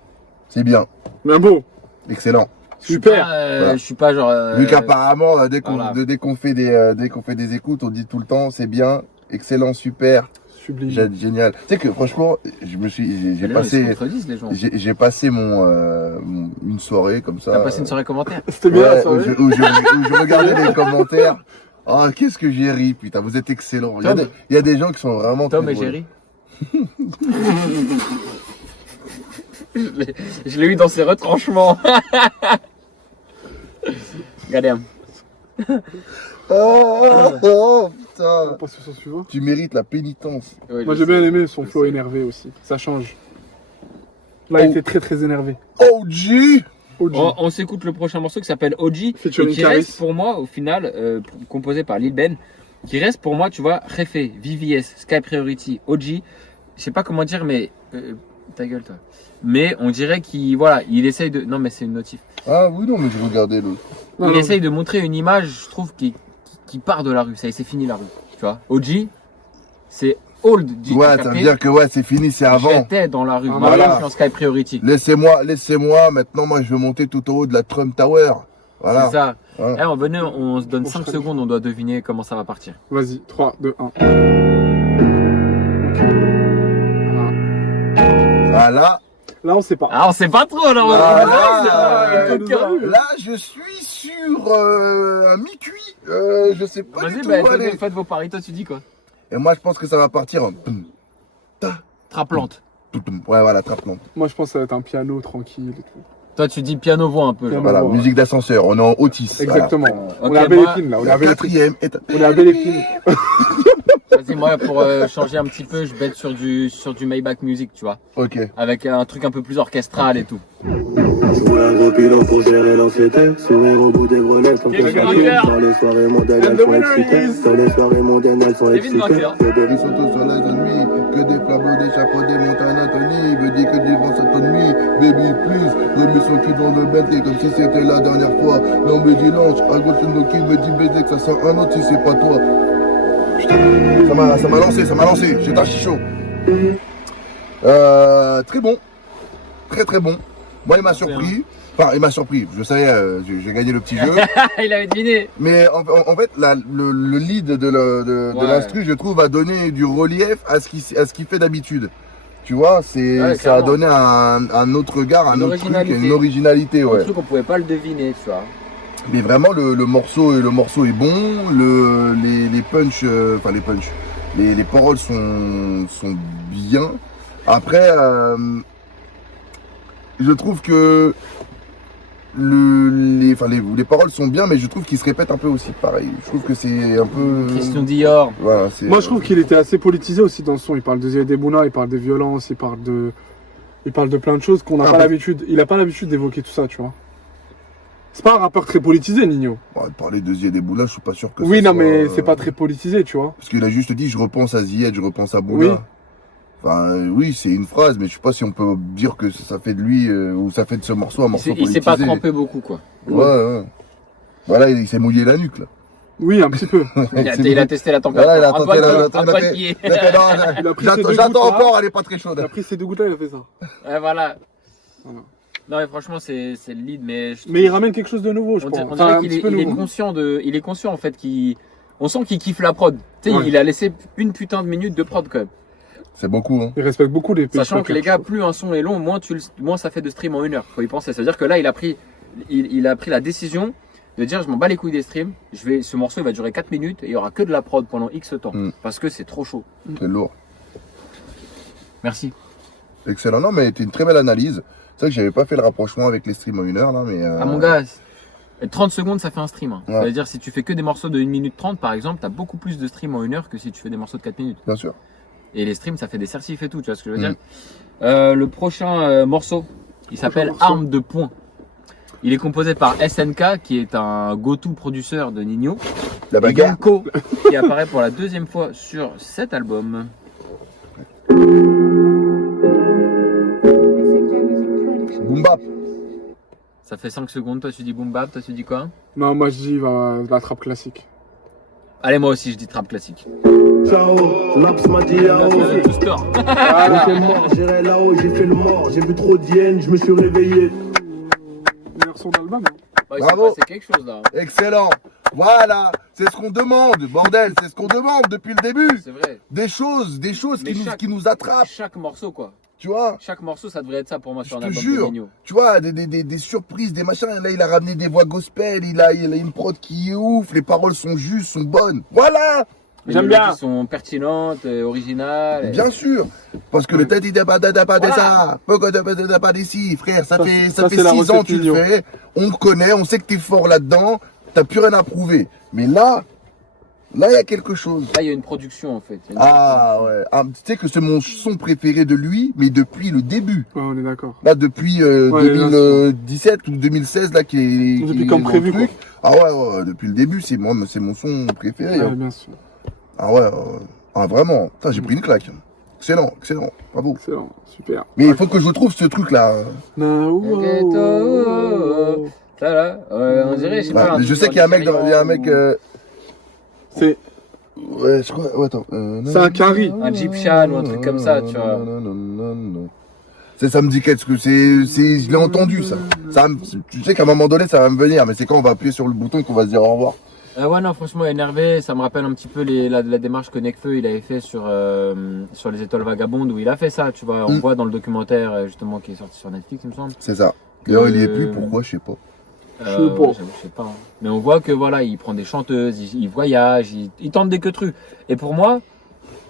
C'est bien. Mais bon. Excellent. Super. Je suis pas genre. Vu qu'apparemment, dès qu'on fait des écoutes, on dit tout le temps, c'est bien, excellent, super. Sublime. Génial. Tu sais que franchement, j'ai passé une soirée comme ça. T'as passé une soirée commentaire. C'était bien la soirée. Où je regardais les commentaires. Ah, qu'est-ce que j'ai ri, putain, vous êtes excellents. Il y a des gens qui sont vraiment Tom et Jerry. Je l'ai eu dans ses retranchements. Regardez. Oh putain. On passe sur son suivant. Tu mérites la pénitence. Ouais, Moi j'ai bien aimé son flow énervé aussi. Ça change. Là il était très très énervé. OG. On s'écoute le prochain morceau qui s'appelle OG. Featuring qui Caris. reste pour moi au final composé par Lil Ben. Qui reste pour moi, tu vois, Refé, VVS, Sky Priority, OG. Je sais pas comment dire, mais ta gueule toi. Mais on dirait qu'il il essaye de. Non mais c'est une notif. Ah oui non mais je regardais l'autre. Il essaye de montrer une image, je trouve, qui part de la rue. Ça y est, c'est fini la rue. Tu vois, OG, c'est old. Ouais, ça veut dire que c'est fini, c'est avant. J'étais dans la rue. Ah, Maintenant, voilà. je suis en Sky Priority. Laissez-moi. Maintenant, moi, je veux monter tout au haut de la Trump Tower. Voilà. C'est ça. Ouais. Eh, on se donne 5 secondes, on doit deviner comment ça va partir. Vas-y, 3, 2, 1. Voilà. Là on sait pas. Ah, on sait pas trop là. Là, je suis sur un mi-cuit. Je sais pas du Vas-y, tout où aller. faites vos paris. Toi, tu dis quoi? Et moi, je pense que ça va partir en... Traplante. Ouais, voilà, traplante. Moi je pense que ça va être un piano tranquille et tout. Toi, tu dis piano-voix un peu. Piano. Genre. Voilà, Ouais. musique d'ascenseur. On est en Otis. Exactement. On Ok, est à Belle moi- Épine là. On est La à Belle Épine. quatrième étape. On est à Belle Épine. Vas-y, moi, pour changer un petit peu, je bête sur du Maybach Music, tu vois. Ok. Avec un truc un peu plus orchestral et tout. Je roule un gros pilon pour gérer l'anxiété. Sourire au bout des grenades tant que Kevin je Drucker. Dans les soirées mondiales, elles sont excitées. Dans les soirées mondiales, elles sont Kevin excitées. Drucker. Ils sont tous sur la zone nuit, que des flambeaux, des chapeaux, des montagnes Anthony, me dit que du vent sur ton nuit, baby plus, remis son cul dans le Bentley comme si c'était la dernière fois. Non mais dis non, à gauche de nos kills me dit baiser que ça sent un autre si c'est pas toi. Putain, ça m'a lancé, j'étais archi chaud. Très bon, très bon. Moi il m'a surpris, je savais, j'ai gagné le petit jeu. Il avait deviné. Mais en fait, le lead de Ouais. l'instru, je trouve, a donné du relief à ce qu'il fait d'habitude. Tu vois, Ouais, ça a clairement. donné un autre regard, un Une autre truc, originalité. une originalité, Un ouais. truc, on pouvait pas le deviner, tu vois. Mais vraiment, le morceau est bon, les punch, les paroles sont bien. Après, je trouve que les paroles sont bien, mais je trouve qu'ils se répètent un peu aussi, pareil. Je trouve que c'est un peu... Christian Dior. Voilà, Moi je trouve qu'il était assez politisé aussi dans le son. Il parle de Zedebouna, il parle des violences, il parle de plein de choses qu'on n'a Ah pas bon. l'habitude. Il a pas l'habitude d'évoquer tout ça, tu vois. C'est pas un rappeur très politisé, Nino. Bon, parler de Zedebouna, je suis pas sûr que Oui, ça non, soit, mais c'est pas très politisé, tu vois. Parce qu'il a juste dit, je repense à Zied, je repense à Bouna. Oui. Enfin, oui, c'est une phrase, mais je sais pas si on peut dire que ça fait de lui, ou ça fait de ce morceau un morceau Il politisé. s'est pas trempé beaucoup, quoi. Ouais. Voilà, il s'est mouillé la nuque, là. Oui, un petit peu. Il a testé la température. Voilà, il a Un tenté doigt de- la- un doigt de pied. Il a fait, non, Il a pris ses deux j'attends gouttes, là. encore, elle est pas très chaude. Il a pris ces deux gouttes-là, il a fait ça. Ouais, voilà. Voilà. Non, mais franchement, c'est le lead, mais. Mais il ramène quelque chose de nouveau, je On pense. dirait, on Enfin, dirait un qu'il petit est, peu il est nouveau. conscient il est conscient en fait on sent qu'il kiffe la prod. Tu sais, Ouais. il a laissé une putain de minute de prod quand même. C'est beaucoup, hein. Il respecte beaucoup les Sachant que les gars, je plus un son est long, moins ça fait de stream en 1 heure. Faut y penser. C'est-à-dire que là, il a pris la décision de dire je m'en bats les couilles des streams. Ce morceau il va durer 4 minutes et il y aura que de la prod pendant X temps. Mm. Parce que c'est trop chaud. C'est lourd. Merci. Excellent. Non, mais c'était une très belle analyse. C'est vrai que j'avais pas fait le rapprochement avec les streams en 1 heure, là, mais. Ah mon gars, 30 secondes ça fait un stream. Hein. Ouais. Ça veut dire si tu fais que des morceaux de 1 minute 30 par exemple, t'as beaucoup plus de stream en 1 heure que si tu fais des morceaux de 4 minutes. Bien sûr. Et les streams ça fait des certifs et tout, tu vois ce que je veux Mm. dire. Le prochain morceau, il s'appelle morceau. Arme de poing. Il est composé par SNK qui est un go-to producteur de Nino. La Et bagarre. Yonko, qui apparaît pour la deuxième fois sur cet album. Boom bap. Ça fait 5 secondes, toi tu dis boom bap, toi tu dis quoi? Non, moi je dis la trappe classique. Allez, moi aussi je dis trap classique. Ciao, Naps m'a dit yao. Tout store. J'étais mort, j'irai là-haut, j'ai fait le mort. J'ai vu trop d'hyènes, je me suis réveillé. Meilleur son d'album. Hein. Ouais, il s'est Bravo. passé quelque chose là. Excellent. Voilà, c'est ce qu'on demande, bordel, c'est ce qu'on demande depuis le début. C'est vrai. Des choses Mais qui nous attrapent, Chaque morceau quoi. tu vois. Chaque morceau ça devrait être ça pour moi Je sur un te album jure, de Nino. tu vois, des surprises, des machins. Là, il a ramené des voix gospel, il a une prod qui est ouf, les paroles sont justes, sont bonnes. Voilà, Les J'aime mélodies bien. sont pertinentes, originales. bien sûr. Parce que le tadi da pas de ça, pourquoi pas d'ici, frère, ça fait c'est la 6 ans recette que tu le Nino. fais, on te connaît, on sait que t'es fort là-dedans, t'as plus rien à prouver. Mais là, il y a quelque chose. Là il y a une production en fait. Il y a une Ah ouais, tu sais que c'est mon son préféré de lui, mais depuis le début. Ouais, on est d'accord. Là, depuis Ouais, 2017 ou 2016, là, qui est Depuis comme dans le prévu, truc. Ah ouais, depuis le début, c'est mon son préféré. Ouais, hein. bien sûr. Ah ouais, ah vraiment. Putain, j'ai pris une claque. Excellent, bravo. Excellent, super. Mais il faut que je trouve ce truc-là. Ghetto. Ça là, on dirait, je sais pas. Ouais, je sais qu'il y a un mec, C'est ouais, je crois, ouais, attends. C'est un carry. Un Egyptian ou un truc comme ça, tu vois. Ça me dit qu'est-ce que je l'ai entendu, ça. Tu sais qu'à un moment donné, ça va me venir, mais c'est quand on va appuyer sur le bouton qu'on va se dire au revoir. Ouais, non, franchement, énervé, ça me rappelle un petit peu la démarche que Nekfeu il avait fait sur les Étoiles Vagabondes où il a fait ça, tu vois. On voit dans le documentaire justement qui est sorti sur Netflix, il me semble. C'est ça. D'ailleurs, il y est plus, pourquoi, je sais pas. Je sais pas. Ouais, je sais pas. Hein. Mais on voit que voilà, il prend des chanteuses, il voyage, il tente des queutrues. Et pour moi,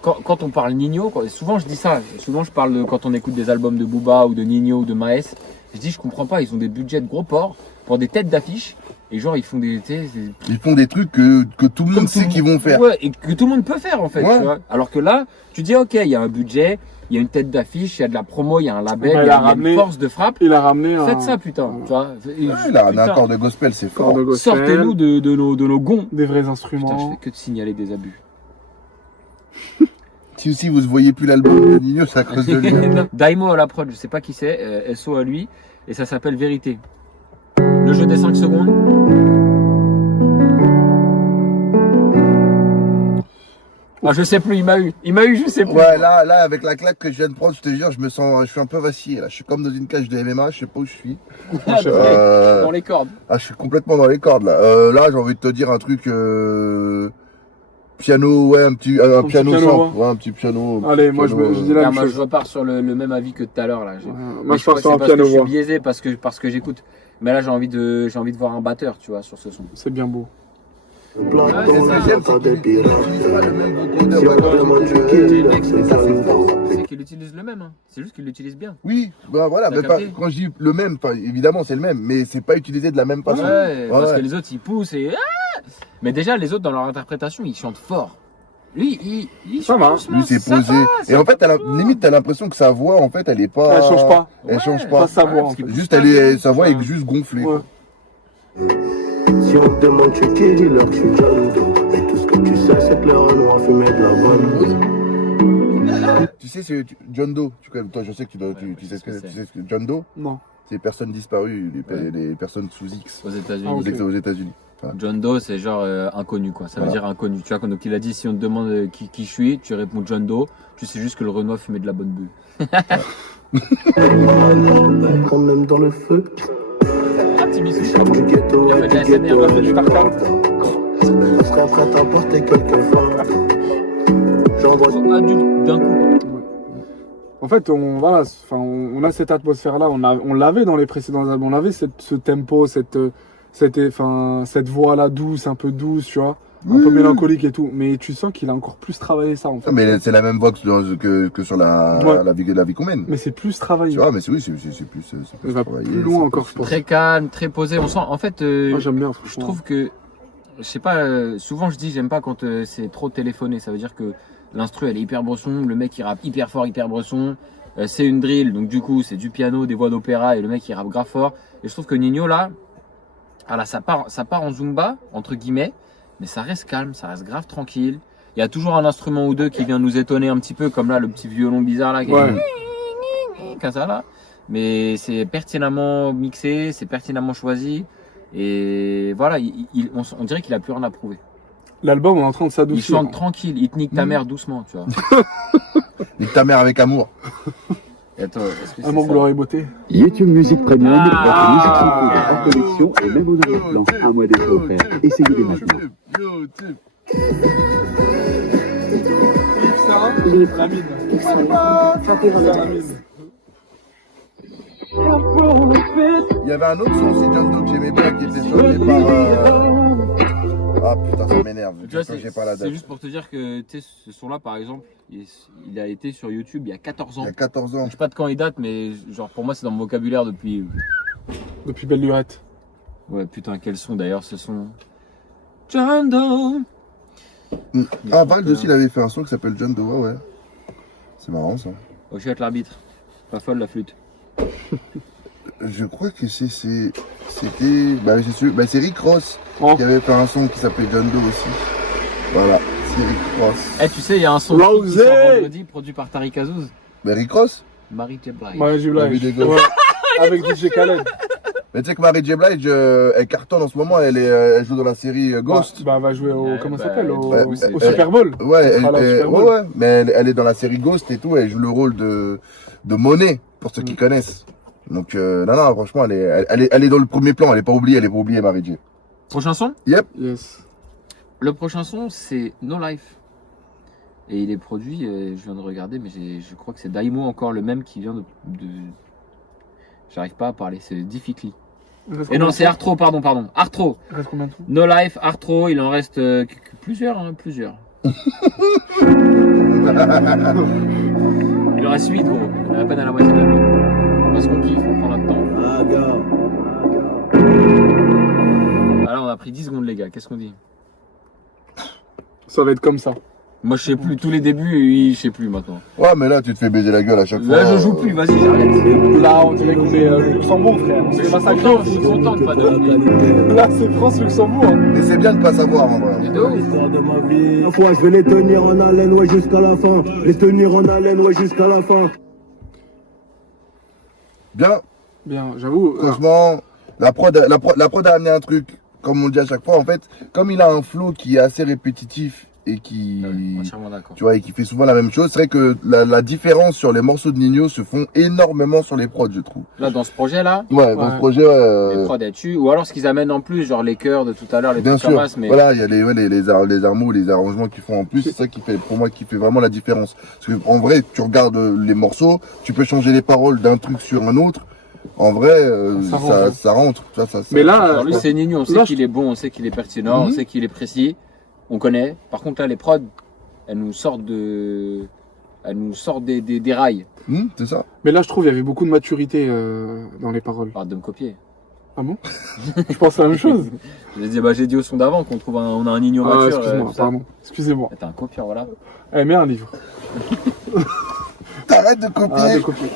quand on parle Nino, souvent je dis ça, souvent je parle quand on écoute des albums de Booba ou de Nino ou de Maes, je dis je comprends pas, ils ont des budgets de gros porcs pour des têtes d'affiche et genre ils font des Ils font des trucs que tout le monde sait qu'ils vont faire. Ouais, et que tout le monde peut faire en fait, Ouais. tu vois. Alors que là, tu dis ok, il y a un budget, il y a une tête d'affiche, il y a de la promo, il y a un label, Ouais, il y il a a une ramené- force de frappe. Il a ramené un. Faites ça putain, tu vois. Et Ouais, il a un putain, accord de gospel, c'est corps fort. de gospel, sortez-nous de nos gonds. des vrais Putain, je instruments. fais que de signaler des abus. Si aussi vous ne voyez plus l'album de Nino, c'est à cause de lui. Daimo à la prod, je sais pas qui c'est, SO à lui, et ça s'appelle Vérité. Le jeu des 5 secondes. Ah, je sais plus, il m'a eu, je sais plus. Ouais, là, avec la claque que je viens de prendre, je te jure, je suis un peu vacillé, là. Je suis comme dans une cage de MMA, je sais pas où je suis. Ah, je sais pas, dans les cordes. Ah, je suis complètement dans les cordes, là. Là, j'ai envie de te dire un truc, piano, ouais, un piano piano, simple. Ouais, un petit piano. Allez, moi, piano, je dis la Ah, même moi, chose. je repars sur le même avis que tout à l'heure, là. Moi, Mais je pars crois sur que un c'est parce que piano je suis voix. biaisé parce que j'écoute. Mais là, j'ai envie de voir un batteur, tu vois, sur ce son. C'est bien beau. Ah, c'est ça, j'aime, c'est qu'il utilise pas le même vocodeur. Si on demande tu kill, Et ça, c'est fort, ça. C'est qu'il utilise le même, hein. C'est juste qu'il l'utilise bien. Oui, bah voilà, T'as mais pas, capté quand je dis le même, enfin, évidemment c'est le même, mais c'est pas utilisé de la même façon. Ouais, parce Ouais. que les autres, ils poussent et... Ah, mais déjà, les autres, dans leur interprétation, ils chantent fort. Lui, il Ça chante va. doucement, Lui c'est ça posé. passe, Et en fait, ça limite t'as l'impression que sa voix, en fait, elle est pas. Elle change pas. Elle change pas. Ça, sa voix, parce en qu'il fait. pousse Juste, pas, sa voix tu est vois. juste gonflée. Ouais. Si on te demande tu kill, dis-leur que je suis Django. Et tout ce que tu sais, c'est que le Renoir fumait de la bonne. Tu sais, c'est John Doe. Toi, je sais que tu sais ce que John Doe, Non. c'est les personnes disparues, les personnes sous X Aux États-Unis. Ah, ok. aux États-Unis. Voilà. John Doe, c'est genre inconnu, quoi. Ça veut Voilà. dire inconnu. Tu vois, donc il a dit si on te demande qui je suis, tu réponds John Doe. Tu sais juste que le Renoir fumait de la bonne bulle. Quand même dans le feu. Ah, petit bisou. Du ghetto, Il a fait de la du ghetto, SMR, du Tarkan. Je serais prêt à porter quelques fois. J'envoie Adulte d'un coup. En fait, on a cette atmosphère-là. On l'avait dans les précédents albums. On avait ce tempo, cette voix-là douce, un peu douce, tu vois. Un peu mélancolique et tout. Mais tu sens qu'il a encore plus travaillé ça, en fait. Ah, mais c'est la même voix que sur Ouais. la vie qu'on mène. Mais c'est plus travaillé. Tu vois, mais c'est plus Il va travaillé, plus loin c'est encore, plus- je pense. Très calme, très posé. On sent, en fait, Moi, j'aime bien, je franchement. trouve que, je sais pas, souvent je dis j'aime pas quand c'est trop téléphoné. Ça veut dire que l'instru elle est hyper bresson, le mec il rappe hyper fort, hyper bresson. C'est une drill, donc du coup c'est du piano, des voix d'opéra et le mec il rappe grave fort. Et je trouve que Nino là, voilà, ça part en zumba entre guillemets, mais ça reste calme, ça reste grave tranquille. Il y a toujours un instrument ou deux qui vient nous étonner un petit peu, comme là, le petit violon bizarre là, qui est comme ça là. Mais c'est pertinemment mixé, c'est pertinemment choisi. Et voilà, on dirait qu'il a plus rien à prouver. L'album est en train de s'adoucir. Il chante tranquille, il te nique ta mère doucement, tu vois. Nique ta mère avec amour. Et attends, est-ce que c'est Amour, ça gloire et beauté. YouTube Music Premium, votre musique sans en collection et même en arrière-plan. Un mois d'essai offert. Essayez-les maintenant. YouTube. Il y avait un autre son aussi, John Doe, que j'aimais bien, qui était chanté par... Ah putain, ça m'énerve. Tu vois, c'est juste pour te dire que ce son-là, par exemple, il a été sur YouTube il y a 14 ans. Il y a 14 ans. Je sais pas de quand il date, mais genre pour moi, c'est dans mon vocabulaire depuis... Depuis Belle Lurette. Ouais, putain, quel son d'ailleurs, ce son. John Doe. Ah, Vald aussi, il avait fait un son qui s'appelle John Doe, ouais. C'est marrant ça. Hochette l'arbitre. Pas folle la flûte. Je crois que c'était... c'est Rick Ross qui avait fait un son qui s'appelait John Doe aussi. Voilà, c'est Rick Ross. Eh, tu sais, il y a un son qui sort vendredi, produit par Tariq Azouz. Mais Rick Ross Mary J. Blige. Mary J. Blige. Ouais. Avec DJ Khaled. Mais tu sais que Mary J. Blige, elle cartonne en ce moment, elle joue dans la série Ghost. Bah, elle va jouer au... comment ça s'appelle au au Super Bowl. Ouais, mais elle est dans la série Ghost et tout, elle joue le rôle de Monet, pour ceux qui connaissent. Donc, non, franchement, elle est dans le premier plan, elle est pas oubliée, Mary J. Prochain son? Yep. Yes. Le prochain son, c'est No Life. Et il est produit, je viens de regarder, mais je crois que c'est Daimo encore le même qui vient de... J'arrive pas à parler, c'est Difficulty. Et non, c'est Artro, pardon. Artro. Il reste combien de temps? No Life, Artro, il en reste plusieurs. Il en reste 8, gros. On est à peine à la moitié de l'album. Parce qu'on kiffe, on prend notre temps. Alors, on a pris 10 secondes, les gars. Qu'est-ce qu'on dit? Ça va être comme ça. Moi, je sais plus. Tous les débuts, je sais plus maintenant. Ouais, mais là, tu te fais baiser la gueule à chaque fois. Là, je joue plus. Vas-y, j'arrête. Là, on dirait qu'on est Luxembourg, frère. On s'est massacré. Je suis content de pas deviner. Là, c'est France-Luxembourg. Et c'est bien de pas savoir, en vrai. La fois, je vais les tenir en haleine, ouais, jusqu'à la fin. Les tenir en haleine, ouais, jusqu'à la fin. Bien, j'avoue. Franchement, la prod a amené un truc, comme on le dit à chaque fois, en fait, comme il a un flow qui est assez répétitif et qui, tu vois, et qui fait souvent la même chose, c'est vrai que la différence sur les morceaux de Ninho se font énormément sur les prods, je trouve. Là, dans ce projet-là? Ouais, dans ce projet, les prods, elles tuent. Ou alors, ce qu'ils amènent en plus, genre les chœurs de tout à l'heure, les bien trucs sûr. masse, mais... Voilà, il y a les harmonies, les arrangements qu'ils font en plus, c'est ça qui fait, pour moi, qui fait vraiment la différence. Parce que, en vrai, tu regardes les morceaux, tu peux changer les paroles d'un truc sur un autre. En vrai, ça rentre. Mais là, lui, c'est Ninho, on sait qu'il est bon, on sait qu'il est pertinent, on sait qu'il est précis. On connaît. Par contre, là, les prods, elles nous sortent des rails. C'est ça. Mais là, je trouve qu'il y avait beaucoup de maturité dans les paroles. Arrête de me copier. Ah bon? Je pense à la même chose. J'ai dit au son d'avant qu'on trouve on a un Ninho mature. Excuse-moi, pardon. Excusez-moi. T'es un copieur, voilà. Eh, mets un livre. T'arrêtes de copier.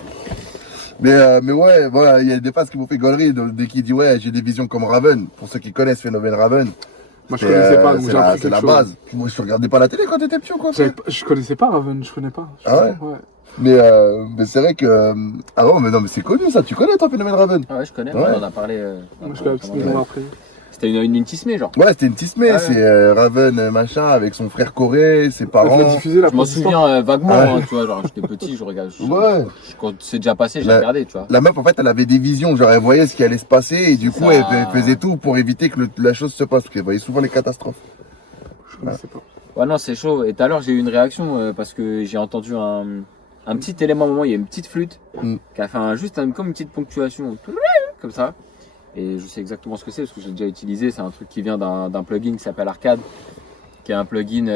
Mais ouais, voilà, il y a des phases qui m'ont fait gaulerie dès qu'il dit ouais, j'ai des visions comme Raven. Pour ceux qui connaissent Phénomène Raven. Moi, je connaissais pas, donc j'ai appris c'est la base. Moi, je regardais pas la télé quand t'étais petit ou quoi? Je connaissais pas Raven, je connais pas. Ah ouais? Mais c'est vrai que... Ah mais non, mais c'est connu ça, tu connais toi Phénomène Raven? Ah ouais, je connais, ouais. On en a parlé... Moi, je connais absolument après. C'était une tismée, genre. Ouais, c'était une tismée, c'est Raven, machin, avec son frère Corée, ses parents. Je m'en souviens vaguement, tu vois, genre j'étais petit, je regarde. Quand c'est déjà passé, j'ai regardé, tu vois. La meuf, en fait, elle avait des visions, genre elle voyait ce qui allait se passer, et du coup, elle faisait tout pour éviter que la chose se passe, parce qu'elle voyait souvent les catastrophes. Je connaissais pas. Ouais, non, c'est chaud. Et tout à l'heure, j'ai eu une réaction, parce que j'ai entendu un petit élément, à un moment, il y a une petite flûte, qui a fait comme une petite ponctuation, comme ça. Et je sais exactement ce que c'est parce que j'ai déjà utilisé. C'est un truc qui vient d'un plugin qui s'appelle Arcade, qui est un plugin.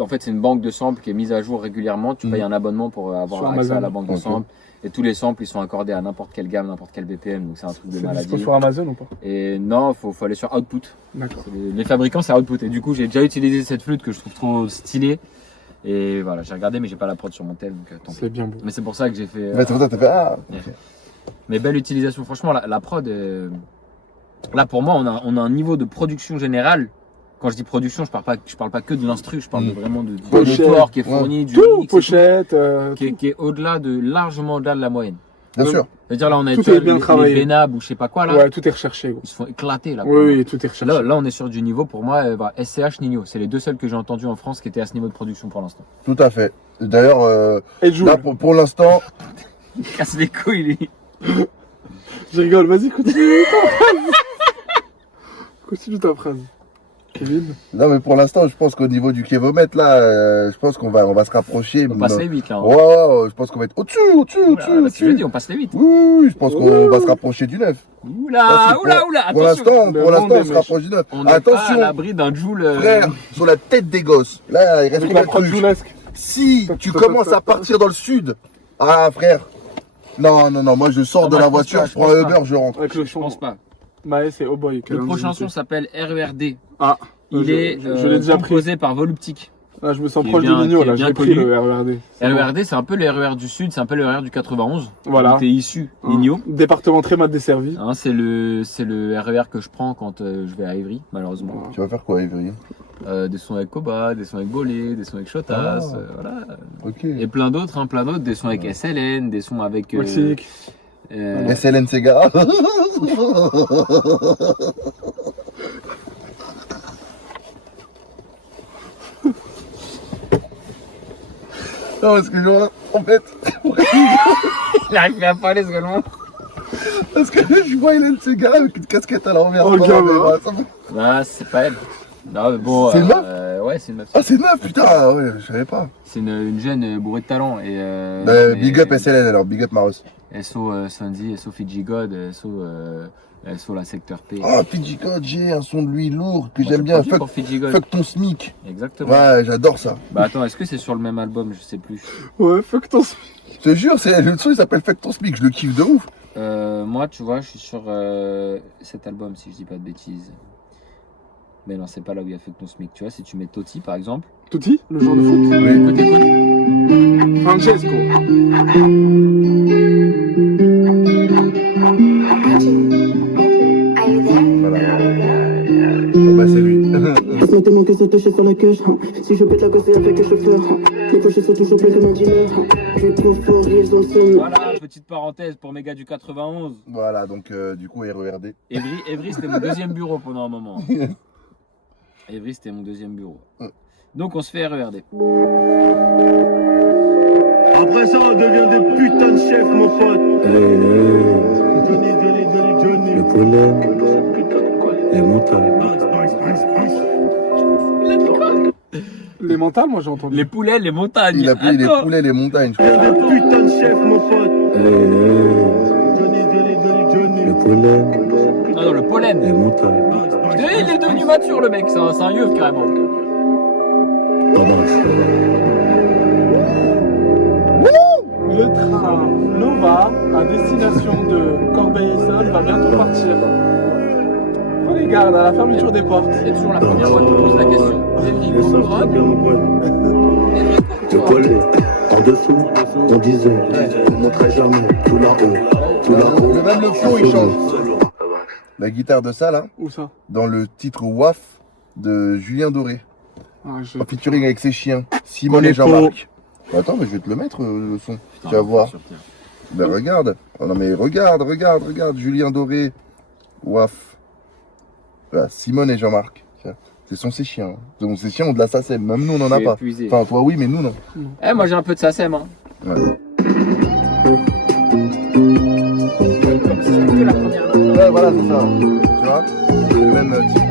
En fait, c'est une banque de samples qui est mise à jour régulièrement. Tu payes un abonnement pour avoir accès à la banque de samples. Et tous les samples, ils sont accordés à n'importe quelle gamme, n'importe quel BPM. Donc c'est un truc de maladie. C'est sur Amazon ou pas? Et non, faut aller sur Output. D'accord. Les fabricants, c'est Output. Et du coup, j'ai déjà utilisé cette flûte que je trouve trop stylée. Et voilà, j'ai regardé, mais j'ai pas la prod sur mon tel. C'est bien beau. Mais c'est pour ça que j'ai fait. Mais c'est pour ça que t'as fait Mais belle utilisation, franchement, la prod, là pour moi, on a un niveau de production générale Quand je dis production, je parle pas que de l'instru, je parle vraiment de Pochette, l'effort qui est fourni, du tout, mix, pochette, qui est largement au-delà de la moyenne. Bien sûr. C'est-à-dire là, on a Tout tu vois, est bien travaillé. les Benab ou je sais pas quoi là. Ouais, tout est recherché, gros. Ils se font éclater là. Oui, tout est recherché. Là, on est sur du niveau pour moi. SCH, Nino, c'est les deux seuls que j'ai entendus en France qui étaient à ce niveau de production pour l'instant. Tout à fait. D'ailleurs, Et Jul. là, pour l'instant, Il casse les couilles lui. Je rigole, vas-y, continue ta phrase. Continue ta phrase. Kevin. non, mais pour l'instant, je pense qu'au niveau du kévomètre, là, je pense qu'on va se rapprocher. On passe les 8 là. Hein. Ouais, je pense qu'on va être au-dessus. Oula, je dis, on passe les 8. Oui, je pense qu'on va se rapprocher du 9. Oula. Pour Attention. l'instant, on se rapproche du 9. On est pas à Attention, l'abri d'un Joule. frère, sur la tête des gosses. Là, il reste Avec pas la de prod trucs. joulesque. Si tu commences à partir dans le sud, ah frère, non, moi je sors Non, de moi, la je pense voiture, pas, je je prends pense un pas. Uber, je rentre. Avec le Je son. pense pas. Maë, c'est Oh Boy. Le prochain son s'appelle RERD. Ah. Il est je l'ai déjà pris. composé par Voluptic. Ah, je me sens qui est proche bien- de Nino, qui est là. bien J'ai pris connu. le RERD. C'est bon. RERD, c'est un peu les RER du Sud, c'est un peu le RER du 91. Voilà. Où t'es issu, Nino. Département très mal desservi. Hein, c'est le RER que je prends quand je vais à Ivry, malheureusement. Tu vas faire quoi, Evry? Des sons avec Koba, des sons avec Bolé, des sons avec Chotas, voilà. Ok. Et plein d'autres, des sons avec SLN, des sons avec. Mexique. SLN Segara. Non, parce que en fait, Il arrive à parler ce gars-là. parce que je vois Hélène Segara avec une casquette à l'envers. Oh, gamin. Bah, c'est pas elle. Non, mais bon. C'est une meuf ouais, c'est une meuf. Ah, c'est neuf, putain, ouais, je savais pas. C'est une jeune bourrée de talent. Et, Big up SLN alors, big up Maros. SO Sandy, SO Fiji God, SO la secteur P. Oh, Fiji God, j'ai un son de lui lourd que Moi, j'aime j'ai bien. produit pour Fiji God. Fuck ton SMIC. Exactement. Ouais, j'adore ça. Bah attends, est-ce que c'est sur le même album? Je sais plus. Ouais, fuck ton. Je te jure, le son il s'appelle Fuck ton SMIC, je le kiffe de ouf. Moi, tu vois, je suis sur cet album, si je dis pas de bêtises. Mais non, c'est pas là où il y a Fuck ton SMIC. Tu vois, si tu mets Totti par exemple. Totti, le joueur de foot. Oui, écoute. Francesco. Oh, bah, c'est lui. Laisse-moi tellement que ça touche sur la queue. Si je pète la gosse avec le chauffeur. Les poches sont toujours pleines comme un dealer. Je suis trop fort, ils ont le seum. Voilà, petite parenthèse pour mes gars du 91. Voilà, donc du coup, RERD. Evry, c'était mon deuxième bureau pendant un moment. Evry, c'était mon deuxième bureau. Donc on se fait RERD. Après ça, on devient des putains de chefs, mon pote. Johnny. Le poulet, les montagnes. Les mentales, moi j'ai entendu. Les poulets, les montagnes. Il a pris les Attends. poulets, les montagnes, je Des crois. putains de chefs, mon pote. Johnny. Le poulet, Non, le pollen. les montagnes. Il est devenu mature, le mec. C'est un yeuf carrément. Le train Nova à destination de Corbeil-Essonne va bientôt partir. Prenez garde à la fermeture des portes. C'est toujours la première fois que tu poses la question. Evry, Les courte sauces, drogue. bien, mon pote. Evry, courte Le drogue. poulet, en dessous, on disait, on montrait jamais tout là-haut, tout là-haut. Même le flow, il change. La guitare de ça, là, Où ça? dans le titre WAF de Julien Doré. Ah, En featuring avec ses chiens, Simone et Jean-Marc. Attends, mais je vais te le mettre, le son. Tu vas voir. Ben regarde. Oh, non mais regarde. Julien Doré. WAF. Voilà, Simone et Jean-Marc. Tiens, ce sont ses chiens. Donc ces chiens ont de la SACEM. Même nous, on n'en a pas. Épuisé. Enfin, toi, oui, mais nous, non. Eh, moi j'ai un peu de SACEM. Hein. Ouais. C'était la première note. Ouais, voilà, c'est ça. Tu vois, c'est le même type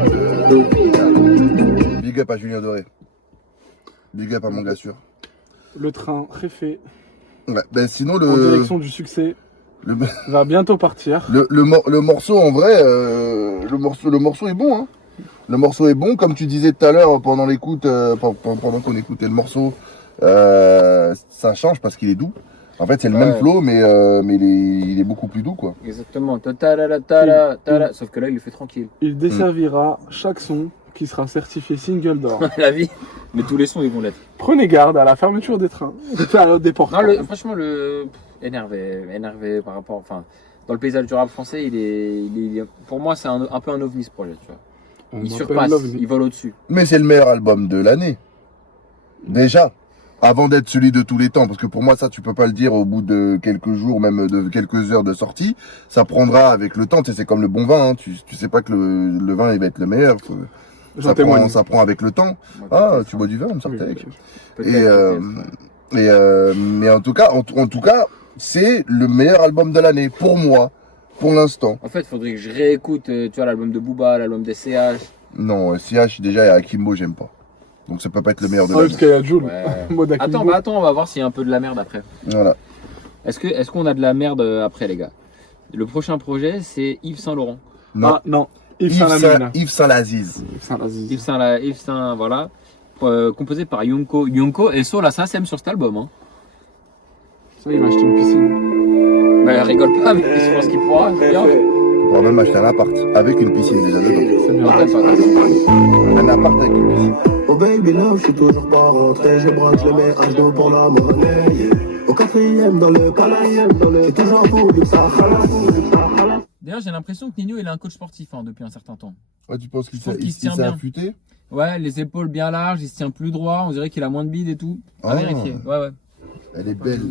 de... Big up à Julien Doré. Big up à mon gars sûr. Le train Réfé Ouais. Ben sinon, en direction du succès le, va bientôt partir. le morceau, en vrai, le morceau est bon. Hein. Le morceau est bon, comme tu disais tout à l'heure pendant l'écoute, pendant qu'on écoutait le morceau, ça change parce qu'il est doux. En fait, c'est le même flow, mais il est beaucoup plus doux, quoi. Exactement. Ta-ta-la-la-ta-la-ta-la. Sauf que là, il le fait tranquille. Il desservira chaque son qui sera certifié single d'or. La vie. Mais tous les sons, ils vont l'être. Prenez garde à la fermeture des trains. Enfin, des portes. Non, franchement, énervé par rapport. Enfin, dans le paysage du rap français, il est pour moi, c'est un peu un ovni ce projet, tu vois. Il surpasse, il vole au-dessus. Mais c'est le meilleur album de l'année. Déjà. Avant d'être celui de tous les temps, parce que pour moi ça tu peux pas le dire au bout de quelques jours, même de quelques heures de sortie, ça prendra avec le temps, tu sais, c'est comme le bon vin, hein. Tu sais pas que le vin il va être le meilleur, ça prend avec le temps. Ah, tu bois du vin, on me sortait. Mais en tout cas, c'est le meilleur album de l'année pour moi, pour l'instant. En fait, il faudrait que je réécoute, tu vois, l'album de Booba, l'album des CH. Non, CH déjà et Akimbo j'aime pas. Donc ça peut pas être le meilleur de l'année. Parce qu'il y a Jul. Ouais. Attends, on va voir s'il y a un peu de la merde après. Voilà. Est-ce qu'on a de la merde après, les gars? Le prochain projet, c'est Yves Saint Laurent. Non. Ah, non. Yves Saint Laziz. Yves Saint, voilà. Composé par Yonko. Yonko et So, la SACEM sur cet album. Hein. Ça, il va acheter une piscine. Bah, rigole pas, mais je pense qu'il pourra. C'est bien. On pourra même acheter un appart avec une piscine déjà dedans. C'est bien. Ouais, Un appart avec une piscine. Oh baby love, je suis toujours pas rentré. Je braque, je le mets à genoux pour la monnaie. Au 4ème dans le palais, j'ai toujours voulu que ça râle. D'ailleurs, j'ai l'impression que Nino, il a un coach sportif depuis un certain temps. Ouais, tu penses qu'il Je trouve qu'il se s'est tient bien. affûté? Ouais, les épaules bien larges, il se tient plus droit. On dirait qu'il a moins de bide et tout. À vérifier. Ouais. Elle est belle.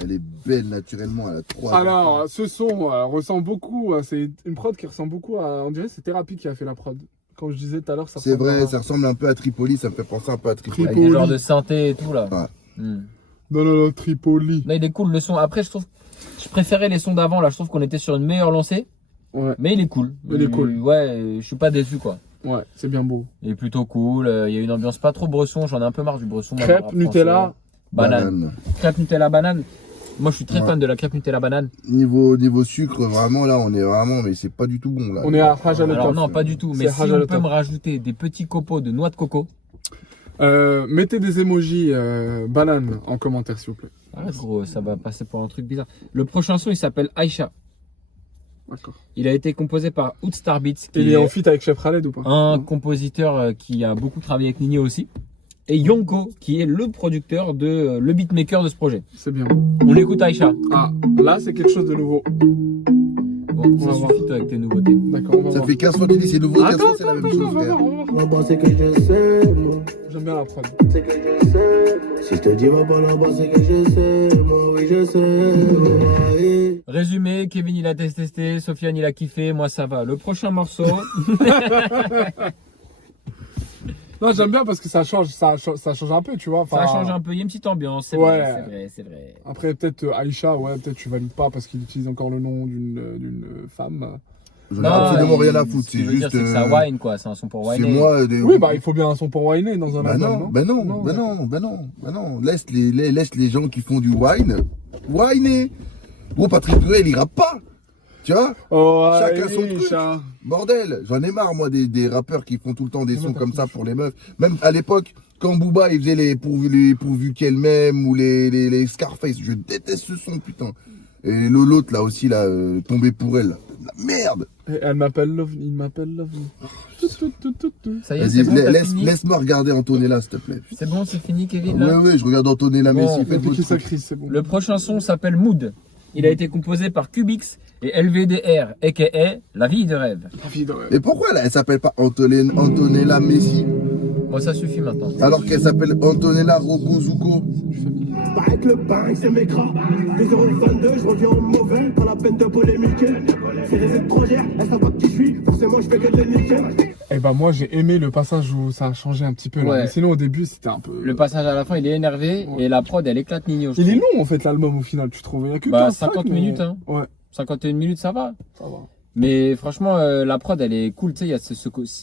Elle est belle naturellement. Elle a 3 ans. Alors, ce son ressemble beaucoup. C'est une prod qui ressemble beaucoup à. On dirait que c'est Thérapie qui a fait la prod. Comme je disais tout à l'heure, ça C'est vrai, ça ressemble un peu à Tripoli. Ça me fait penser un peu à Tripoli. Avec des genres de synthé et tout là. Ouais. Non, Tripoli. Là, il est cool le son. Après, je préférais les sons d'avant. Là, je trouve qu'on était sur une meilleure lancée. Ouais. Mais il est cool. Ouais, je suis pas déçu quoi. Ouais, c'est bien beau. Il est plutôt cool. Il y a une ambiance pas trop bresson. J'en ai un peu marre du bresson. Crêpe, Nutella, banane. Crêpe, Nutella, banane. Moi, je suis très fan de la crêpe Nutella, banane. Niveau sucre, vraiment là, on est vraiment, mais c'est pas du tout bon là. On est à Hajj Alors non, pas du tout. Mais si on peut me rajouter des petits copeaux de noix de coco. Mettez des emojis banane en commentaire s'il vous plaît. Ah, gros, ça va passer pour un truc bizarre. Le prochain son, il s'appelle Aïcha. D'accord. Il a été composé par Outstar Beats. Il est en feat avec Chef Khaled ou pas? Un compositeur qui a beaucoup travaillé avec Nino aussi. Et Yonko, qui est le producteur le beatmaker de ce projet. C'est bien. On écoute Aïcha. Ah, là c'est quelque chose de nouveau. Bon, ça suffit toi avec tes nouveautés. D'accord, on va Ça voir. fait 15 fois qu'il dit c'est nouveau, 15 fois c'est la même chose. on va frère. voir. Là-bas, c'est que je sais, moi. J'aime bien la prod. C'est que je sais. Si je te dis va pas là-bas, c'est que je sais. Moi, oui, je sais. Ouais. Résumé, Kevin il a testé, Sofiane il a kiffé, moi ça va. Le prochain morceau, Non, j'aime bien parce que ça change un peu, tu vois. ça change un peu, il y a une petite ambiance, c'est Ouais. vrai, c'est vrai. Après, peut-être Aïcha, ouais, peut-être tu valides pas parce qu'il utilise encore le nom d'une femme. J'en ai absolument rien à foutre, Ce c'est qu'il veut dire, juste. c'est que ça whine quoi, c'est un son pour C'est whiner. moi. Oui, bah il faut bien un son pour whiner dans un album. Non. Laisse les gens qui font du whiner. Gros, Patrick Bruel, il rappe pas. Tu vois? Oh, Chacun son Aïcha. truc. Bordel, j'en ai marre, moi, des rappeurs qui font tout le temps des sons comme ça pour les meufs. Même à l'époque, quand Booba, il faisait les pourvu qu'elle m'aime ou les Scarface, je déteste ce son, putain. Et l'autre, là aussi, là, tombé pour elle. La merde. Et elle m'appelle Love, il m'appelle Love. Ça y est, c'est bon, t'as fini. Laisse-moi regarder Antonella, s'il te plaît. C'est bon, c'est fini Kevin là. Ouais, je regarde Antonella Messi. Faites votre Qui truc. crise, c'est bon. Le prochain son s'appelle Mood. Il a été composé par Cubix et LVDR, a.k.a. La vie de rêve. Et pourquoi elle s'appelle pas Antonella Messi Bon, ça suffit maintenant. alors qu'elle s'appelle Antonella Rokozuko? Avec le pain, c'est mes gras. 2,22€, je reviens en mauvais. Pas la peine de polémiquer. C'est des étrangères, elles savent pas qui je suis. Forcément, je fais que de les niquer. Eh ben moi j'ai aimé le passage où ça a changé un petit peu là. Ouais. Mais sinon au début c'était un peu. Le passage à la fin, il est énervé et la prod, elle éclate Nino. je Il est trouve. long en fait l'album au final, tu trouves? Il y a que Bah, 15 50 tracks, minutes, mais... hein. Ouais, 51 minutes, ça va. ça va. Mais franchement, la prod, elle est cool. Tu sais, il y a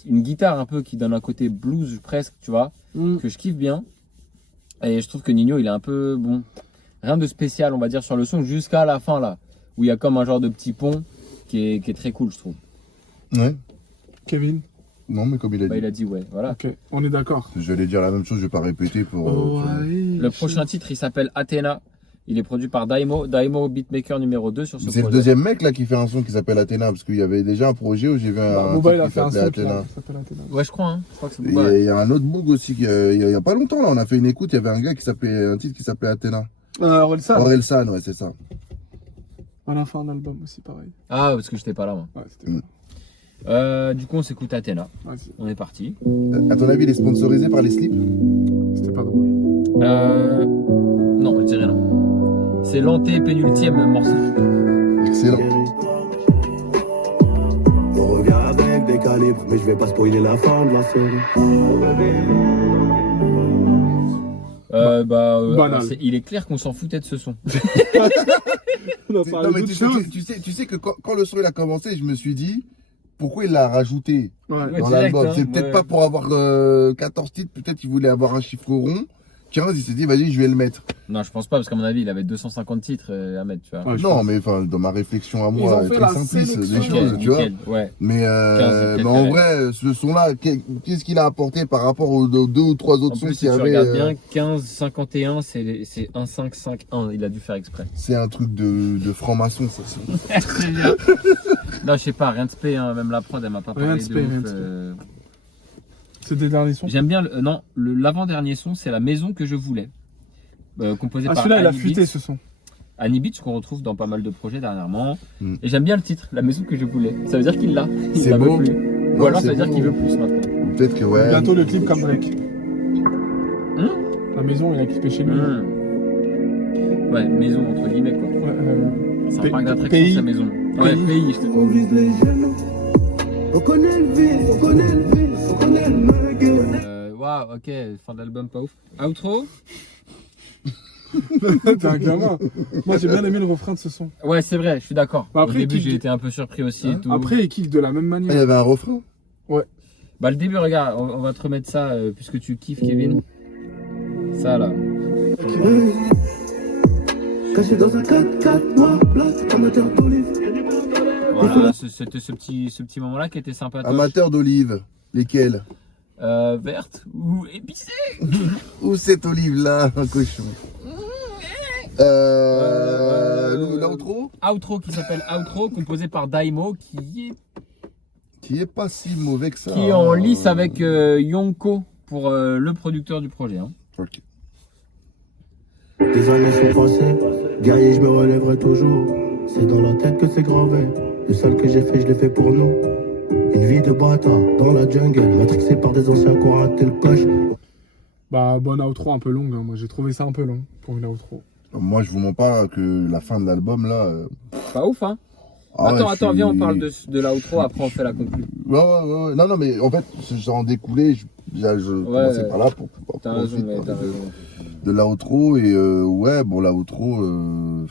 une guitare un peu qui donne un côté blues presque, tu vois, que je kiffe bien. Et je trouve que Nino, il est un peu bon. Rien de spécial, on va dire, sur le son jusqu'à la fin là, où il y a comme un genre de petit pont qui est très cool, je trouve. Ouais. Kevin? Non, mais comme il a Bah, dit. il a dit ouais, voilà. Ok, on est d'accord. Je vais dire la même chose, je vais pas répéter pour. Le prochain titre, il s'appelle Athéna. Il est produit par Daimo beatmaker numéro 2 sur ce C'est le projet. deuxième mec là qui fait un son qui s'appelle Athéna, parce qu'il y avait déjà un projet où j'ai vu un. Booba titre il a qui fait un s'appelait son qui Athéna. s'appelle Athéna. Ouais, je crois, hein. Je crois que c'est Et Booba. il y a un autre boug aussi, il y a pas longtemps là, on a fait une écoute, il y avait un gars qui s'appelait, un titre qui s'appelait Athéna. Orelsan. Orelsan, ouais, c'est ça. On a fait un album aussi pareil. Ah, parce que j'étais pas là, moi. Ouais, c'était Mm. Du coup, on s'écoute Athéna. Vas-y. On est parti. À ton avis, il est sponsorisé par les slips? C'était pas drôle. Non, je dirais non. C'est l'anté-pénultième morceau. Excellent. On revient avec des calibres, mais je vais pas spoiler la fin de la série. Banal. Il est clair qu'on s'en foutait de ce son. On a Non, parlé mais d'autre tu chose. sais que quand le son il a commencé, je me suis dit, pourquoi il l'a rajouté Ouais. Ouais, dans direct, l'album? hein, C'est peut-être ouais. pas pour avoir 14 titres, peut-être qu'il voulait avoir un chiffre rond. 15, il s'est dit, vas-y, je vais le mettre. Non, je pense pas, parce qu'à mon avis, il avait 250 titres à mettre, tu vois. Ouais, je Non, pense. mais enfin, dans ma réflexion à Ils moi, ont fait très la simpliste des sélection. choses, Ok, tu vois. nickel, ouais. Mais, 15 mais en vrai, ce son-là, qu'est-ce qu'il a apporté par rapport aux 2 ou 3 autres En sons plus, si qu'il y tu avait regardes bien, 15, 51, c'est 1, 5, 5, 1. Il a dû faire exprès. C'est un truc de franc-maçon, ça. Non, je sais pas, rien de spé, hein, même la prod, elle m'a pas Rien parlé de de spé, rien ouf. de spé. C'était le dernier son. J'aime bien, l'avant-dernier son, c'est La maison que je voulais. Composé Ah, par celui-là, il a Annie fuité Beats. ce son. Annie Beats, qu'on retrouve dans pas mal de projets dernièrement. Mm. Et j'aime bien le titre, La maison que je voulais. Ça veut dire qu'il l'a. Il C'est la veut beau. plus. Non, Ou alors ça c'est veut dire beau. qu'il veut plus maintenant. Peut-être que, ouais. Bientôt le clip comme Drake. Hum La maison, il a clippé chez lui. Ouais, maison entre guillemets quoi. Ouais, C'est un Pays- parc d'attractions, pays- sa maison. Ouais, pays. On vise les jeunes. On connaît le vice, on connaît le vice, on connaît le mug. Waouh, ok, fin de l'album pas ouf. Outro. T'es un gamin. Moi, j'ai bien aimé le refrain de ce son. Ouais, c'est vrai, je suis d'accord. Bah, Au après, début, qui- j'ai été un peu surpris aussi et tout. Après, il kick de la même Ah, il y manière. avait un refrain. Bah, le début, regarde, on va te remettre ça puisque tu kiffes, Kevin. Ça là. Caché dans un 4x4 noir, blanc, amateur d'olive. Voilà, c'était ce petit moment-là qui était sympa. Amateur d'olive. Lesquels? Verte ou épicée. Où cette olive-là, un cochon? L'outro? Outro qui s'appelle Outro, composé par Daimo, Qui est pas si mauvais que ça. qui est en lice avec Yonko pour le producteur du projet. Hein. Ok. Des années sont passées, guerrier, je me relèverai toujours. C'est dans la tête que c'est gravé. Le seul que j'ai fait, je l'ai fait pour nous. Une vie de bâtard dans la jungle, matrixé par des anciens qui ont raté le coche. Bah, bonne outro un peu longue. Hein. Moi, j'ai trouvé ça un peu long pour une outro. Moi, je vous mens pas que la fin de l'album, là... Pas ouf, hein. Attends, viens, on parle de l'outro, après on fait la conclusion. Ouais. Non, mais en fait, j'en découlais, je commençais par là pour T'as raison, ensuite ouais, parler t'as raison. de l'outro. Et ouais, bon, l'outro...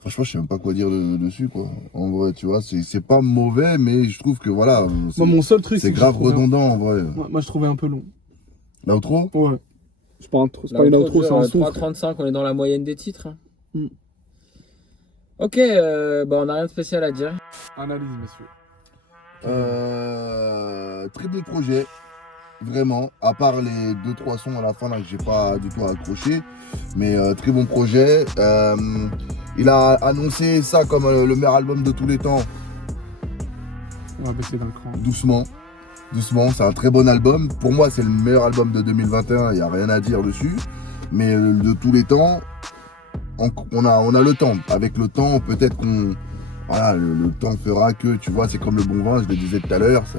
Franchement, je sais même pas quoi dire dessus, quoi. En vrai, tu vois, c'est pas mauvais, mais je trouve que voilà... Moi, mon seul truc, c'est que grave je trouvais redondant, en vrai. Moi, je trouvais un peu long. L'outro? Ouais. C'est pas une outro, c'est un son. 3,35, on est dans la moyenne des titres. Hein. Mm. Ok, bah on n'a rien de spécial à dire. Analyse, messieurs. Très bon projet, vraiment, à part les 2-3 sons à la fin là que j'ai pas du tout accroché, mais très bon projet. Il a annoncé ça comme le meilleur album de tous les temps, On va baisser d'un cran. doucement, c'est un très bon album. Pour moi, c'est le meilleur album de 2021, il n'y a rien à dire dessus, mais de tous les temps, on a le temps. Avec le temps, peut-être qu'on... Voilà, le temps fera que, tu vois, c'est comme le bon vin, je le disais tout à l'heure, ça...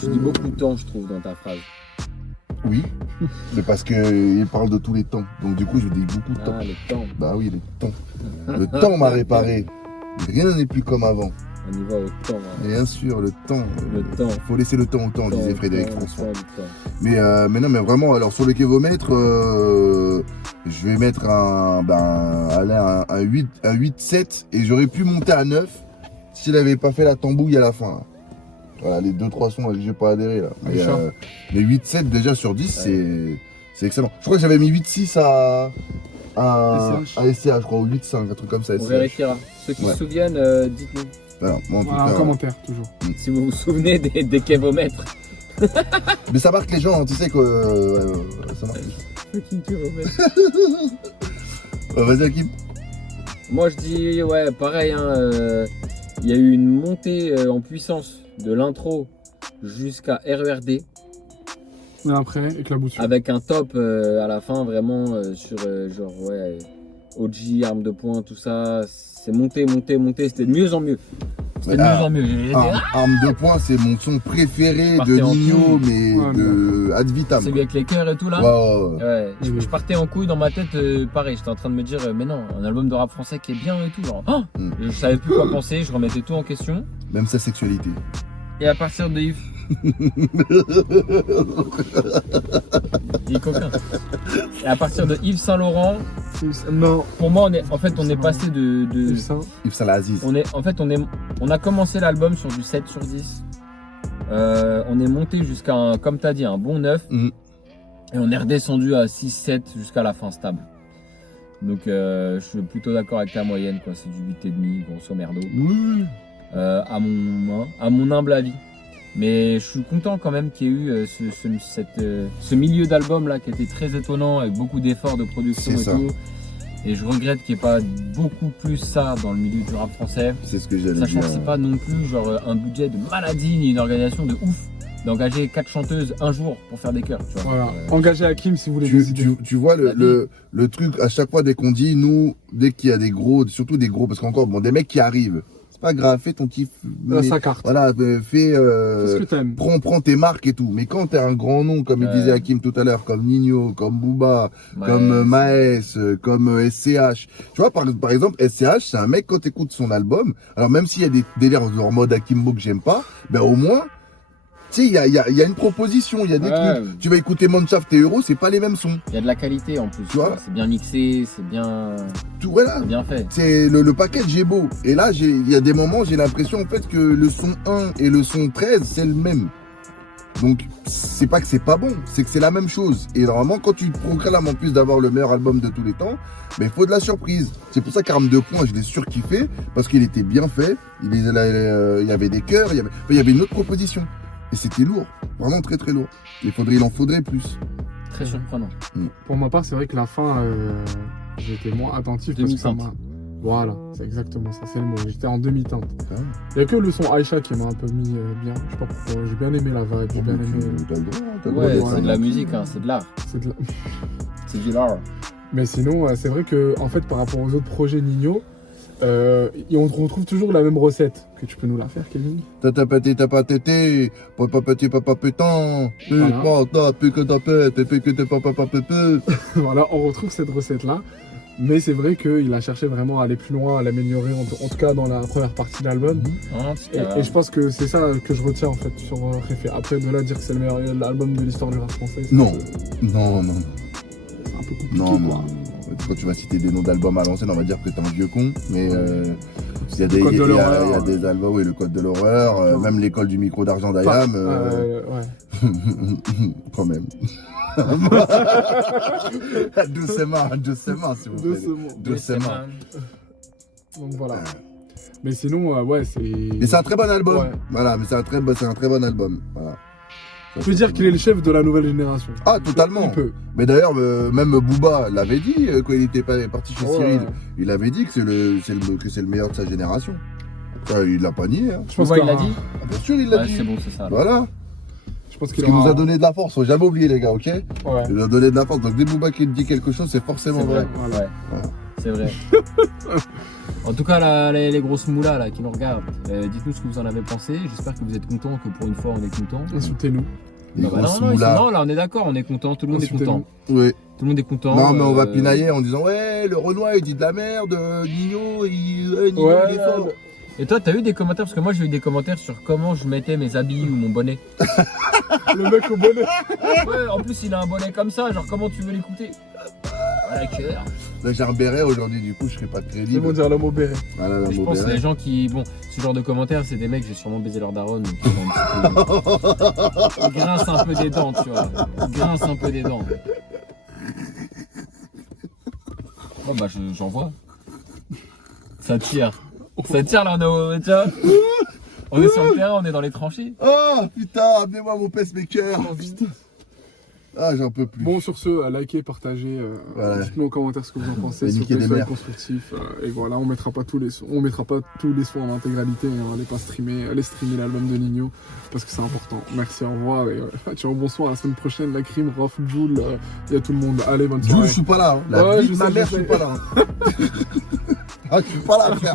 Tu dis beaucoup de temps, je trouve, dans ta phrase. Oui, mais parce qu'il parle de tous les temps. Donc du coup, je dis beaucoup de temps. Ah, le temps. Bah oui, le temps. Le temps m'a réparé. Rien n'est plus comme avant. On y va au temps. Hein. Bien sûr, le temps. Le temps. Faut laisser le temps au temps, disait Frédéric Temps, François. temps. Mais non, mais vraiment, alors sur le kilomètre, je vais mettre un 8-7 et j'aurais pu monter à 9 s'il n'avait pas fait la tambouille à la fin. Voilà, les 2-3 sons là, que j'ai pas adhéré là. Mais 8-7 déjà sur 10, c'est excellent. Je crois que j'avais mis 8-6 à SCH, je crois, ou 8-5, un truc comme ça. On vérifiera. Ceux qui se souviennent, dites-nous. Alors, moi, en tout Voilà, cas, un commentaire, toujours. Si vous vous souvenez des kevomètres. mais ça marque les gens, hein, tu sais que ça marque. Fucking kevomètres. Vas-y, Hakim. Moi je dis, ouais, pareil, hein, il y a eu une montée en puissance de l'intro jusqu'à RERD Et après, éclaboussure. avec un top à la fin vraiment sur genre ouais OG, arme de poing, tout ça. C'est monté, c'était de mieux en mieux. C'était de mieux en mieux. Arme de poing, c'est mon son préféré de Nino, mais de ad vitam. C'est lui avec les cœurs et tout là. Ouais. Je partais en couille dans ma tête, pareil. J'étais en train de me dire, mais non, un album de rap français qui est bien et tout. Genre, je savais plus quoi penser, je remettais tout en question. Même sa sexualité. Et à partir de Yves. Il est coquin. Et à partir de Yves Saint Laurent, non. Pour moi, on est passé de Yves Saint Aziz. On a commencé l'album sur du 7 sur 10. On est monté jusqu'à comme tu as dit, un bon 9. Et on est redescendu à 6-7 jusqu'à la fin stable. Donc je suis plutôt d'accord avec ta moyenne, quoi. C'est du 8,5 grosso merdo. À mon humble avis. Mais je suis content quand même qu'il y ait eu ce milieu d'album là qui était très étonnant avec beaucoup d'efforts de production et tout. Et je regrette qu'il n'y ait pas beaucoup plus ça dans le milieu du rap français. C'est ce que j'allais dire. Sachant que c'est pas non plus genre un budget de maladie ni une organisation de ouf d'engager 4 chanteuses un jour pour faire des chœurs. Tu vois. Voilà. Engagez Hakim si vous voulez. Tu vois le truc à chaque fois dès qu'on dit nous, dès qu'il y a des gros, surtout des gros, parce qu'encore bon des mecs qui arrivent. Pas grave, fais ton kiff. Sa carte. Voilà, fais. Ce que t'aimes. Prends tes marques et tout. Mais quand t'es un grand nom, comme il disait Hakim tout à l'heure, comme Nino, comme Booba, comme Maes, comme SCH. Tu vois, par exemple, SCH, c'est un mec, quand t'écoutes son album, alors même s'il y a des délires en mode Akimbo que j'aime pas, ben au moins, tu sais, il y a une proposition, il y a des trucs. Tu vas écouter Manshaft et Euro, c'est pas les mêmes sons. Il y a de la qualité en plus. Tu vois, c'est bien mixé, c'est bien. Tout, voilà. C'est bien fait. C'est le package est beau. Et là, il y a des moments, j'ai l'impression en fait que le son 1 et le son 13, c'est le même. Donc, c'est pas que c'est pas bon, c'est que c'est la même chose. Et normalement, quand tu te proclames en plus d'avoir le meilleur album de tous les temps, ben, il faut de la surprise. C'est pour ça qu'Arme de poing, je l'ai surkiffé, parce qu'il était bien fait. Il y avait des chœurs, il y avait une autre proposition. Et c'était lourd, vraiment très très lourd. Il en faudrait plus. Très surprenant. Pour ma part, c'est vrai que la fin, j'étais moins attentif parce que ça m'a. Voilà, c'est exactement ça, c'est le mot. J'étais en demi-teinte. Il n'y a que le son Aïcha qui m'a un peu mis bien. Je sais pas pourquoi. J'ai bien aimé la vibe. J'ai bien aimé. Ouais, c'est de la musique, hein, c'est de l'art. C'est du l'art. Mais sinon, c'est vrai que en fait, par rapport aux autres projets Nino, on retrouve toujours la même recette. Que tu peux nous la faire, Kevin? Tata pété, papa tété, papa pété, papa pétant, voilà, on retrouve cette recette-là. Mais c'est vrai qu'il a cherché vraiment à aller plus loin, à l'améliorer, en tout cas dans la première partie de l'album. Et je pense que c'est ça que je retiens en fait sur Réfé. Après, de là dire que c'est le meilleur album de l'histoire du rap français. Non. C'est un peu compliqué, quoi. Quand tu vas citer des noms d'albums à l'ancienne, on va dire que t'es un vieux con, mais il y a des albums, oui, le Code de l'horreur, même l'école du micro d'argent d'Ayam, quand même. doucement, s'il vous plaît. Doucement. Donc voilà. Mais sinon, c'est. Mais c'est un très bon album. Ouais. Voilà, mais c'est un très bon album. Voilà. Je peux dire qu'il est le chef de la nouvelle génération. Ah, totalement. Il peut. Mais d'ailleurs, même Booba l'avait dit quand il était parti chez Cyril. Il avait dit que c'est le meilleur de sa génération. Il l'a pas nié. Hein. Je pense qu'il l'a dit. Ah, bien sûr, il l'a dit. C'est bon, c'est ça. Voilà. Je pense qu'il nous a donné de la force. Faut jamais oublier, les gars, ok? Ouais. Il nous a donné de la force. Donc, dès Booba qui dit quelque chose, c'est forcément vrai. Ouais. C'est vrai. En tout cas, là, les grosses moulas là, qui nous regardent, dites-nous ce que vous en avez pensé. J'espère que vous êtes contents, que pour une fois on est contents. Insultez-nous. Non, là on est d'accord, on est content, tout le monde est content. Oui. Tout le monde est content. Non, mais on va pinailler en disant ouais, le Renoir il dit de la merde, Nino il est fort. Et toi, t'as eu des commentaires? Parce que moi j'ai eu des commentaires sur comment je mettais mes habits ou mon bonnet. Le mec au bonnet. Ouais, en plus il a un bonnet comme ça, genre comment tu veux l'écouter? Voilà, cœur. Là j'ai un béret aujourd'hui, du coup je serai pas crédible. Ils vont dire l'homme au béret. Voilà, je pense que les gens qui. Bon, ce genre de commentaires, c'est des mecs, j'ai sûrement baisé leur daronne. Donc ils grincent un peu des dents, tu vois. Ils grincent un peu des dents. Oh bah j'en vois. Ça tire. Ça tire là, on est sur le terrain, on est dans les tranchées. Oh putain, amenez-moi mon pacemaker. Oh putain. Ah, j'en peux plus. Bon, sur ce, likez, partagez, dites-nous en commentaire ce que vous en pensez, s'il vous plaît, soyez constructifs. Et voilà, on mettra pas tous les sons en intégralité, mais on allez streamer l'album de Nino parce que c'est important. Merci, au revoir et bonsoir, à la semaine prochaine. La Crime, Rof, Joule, il y a tout le monde. Allez, bonne soirée. Joule, je suis pas là. Hein. La vie de ma mère, je suis pas là. Hein. Ah, je suis pas là, frère.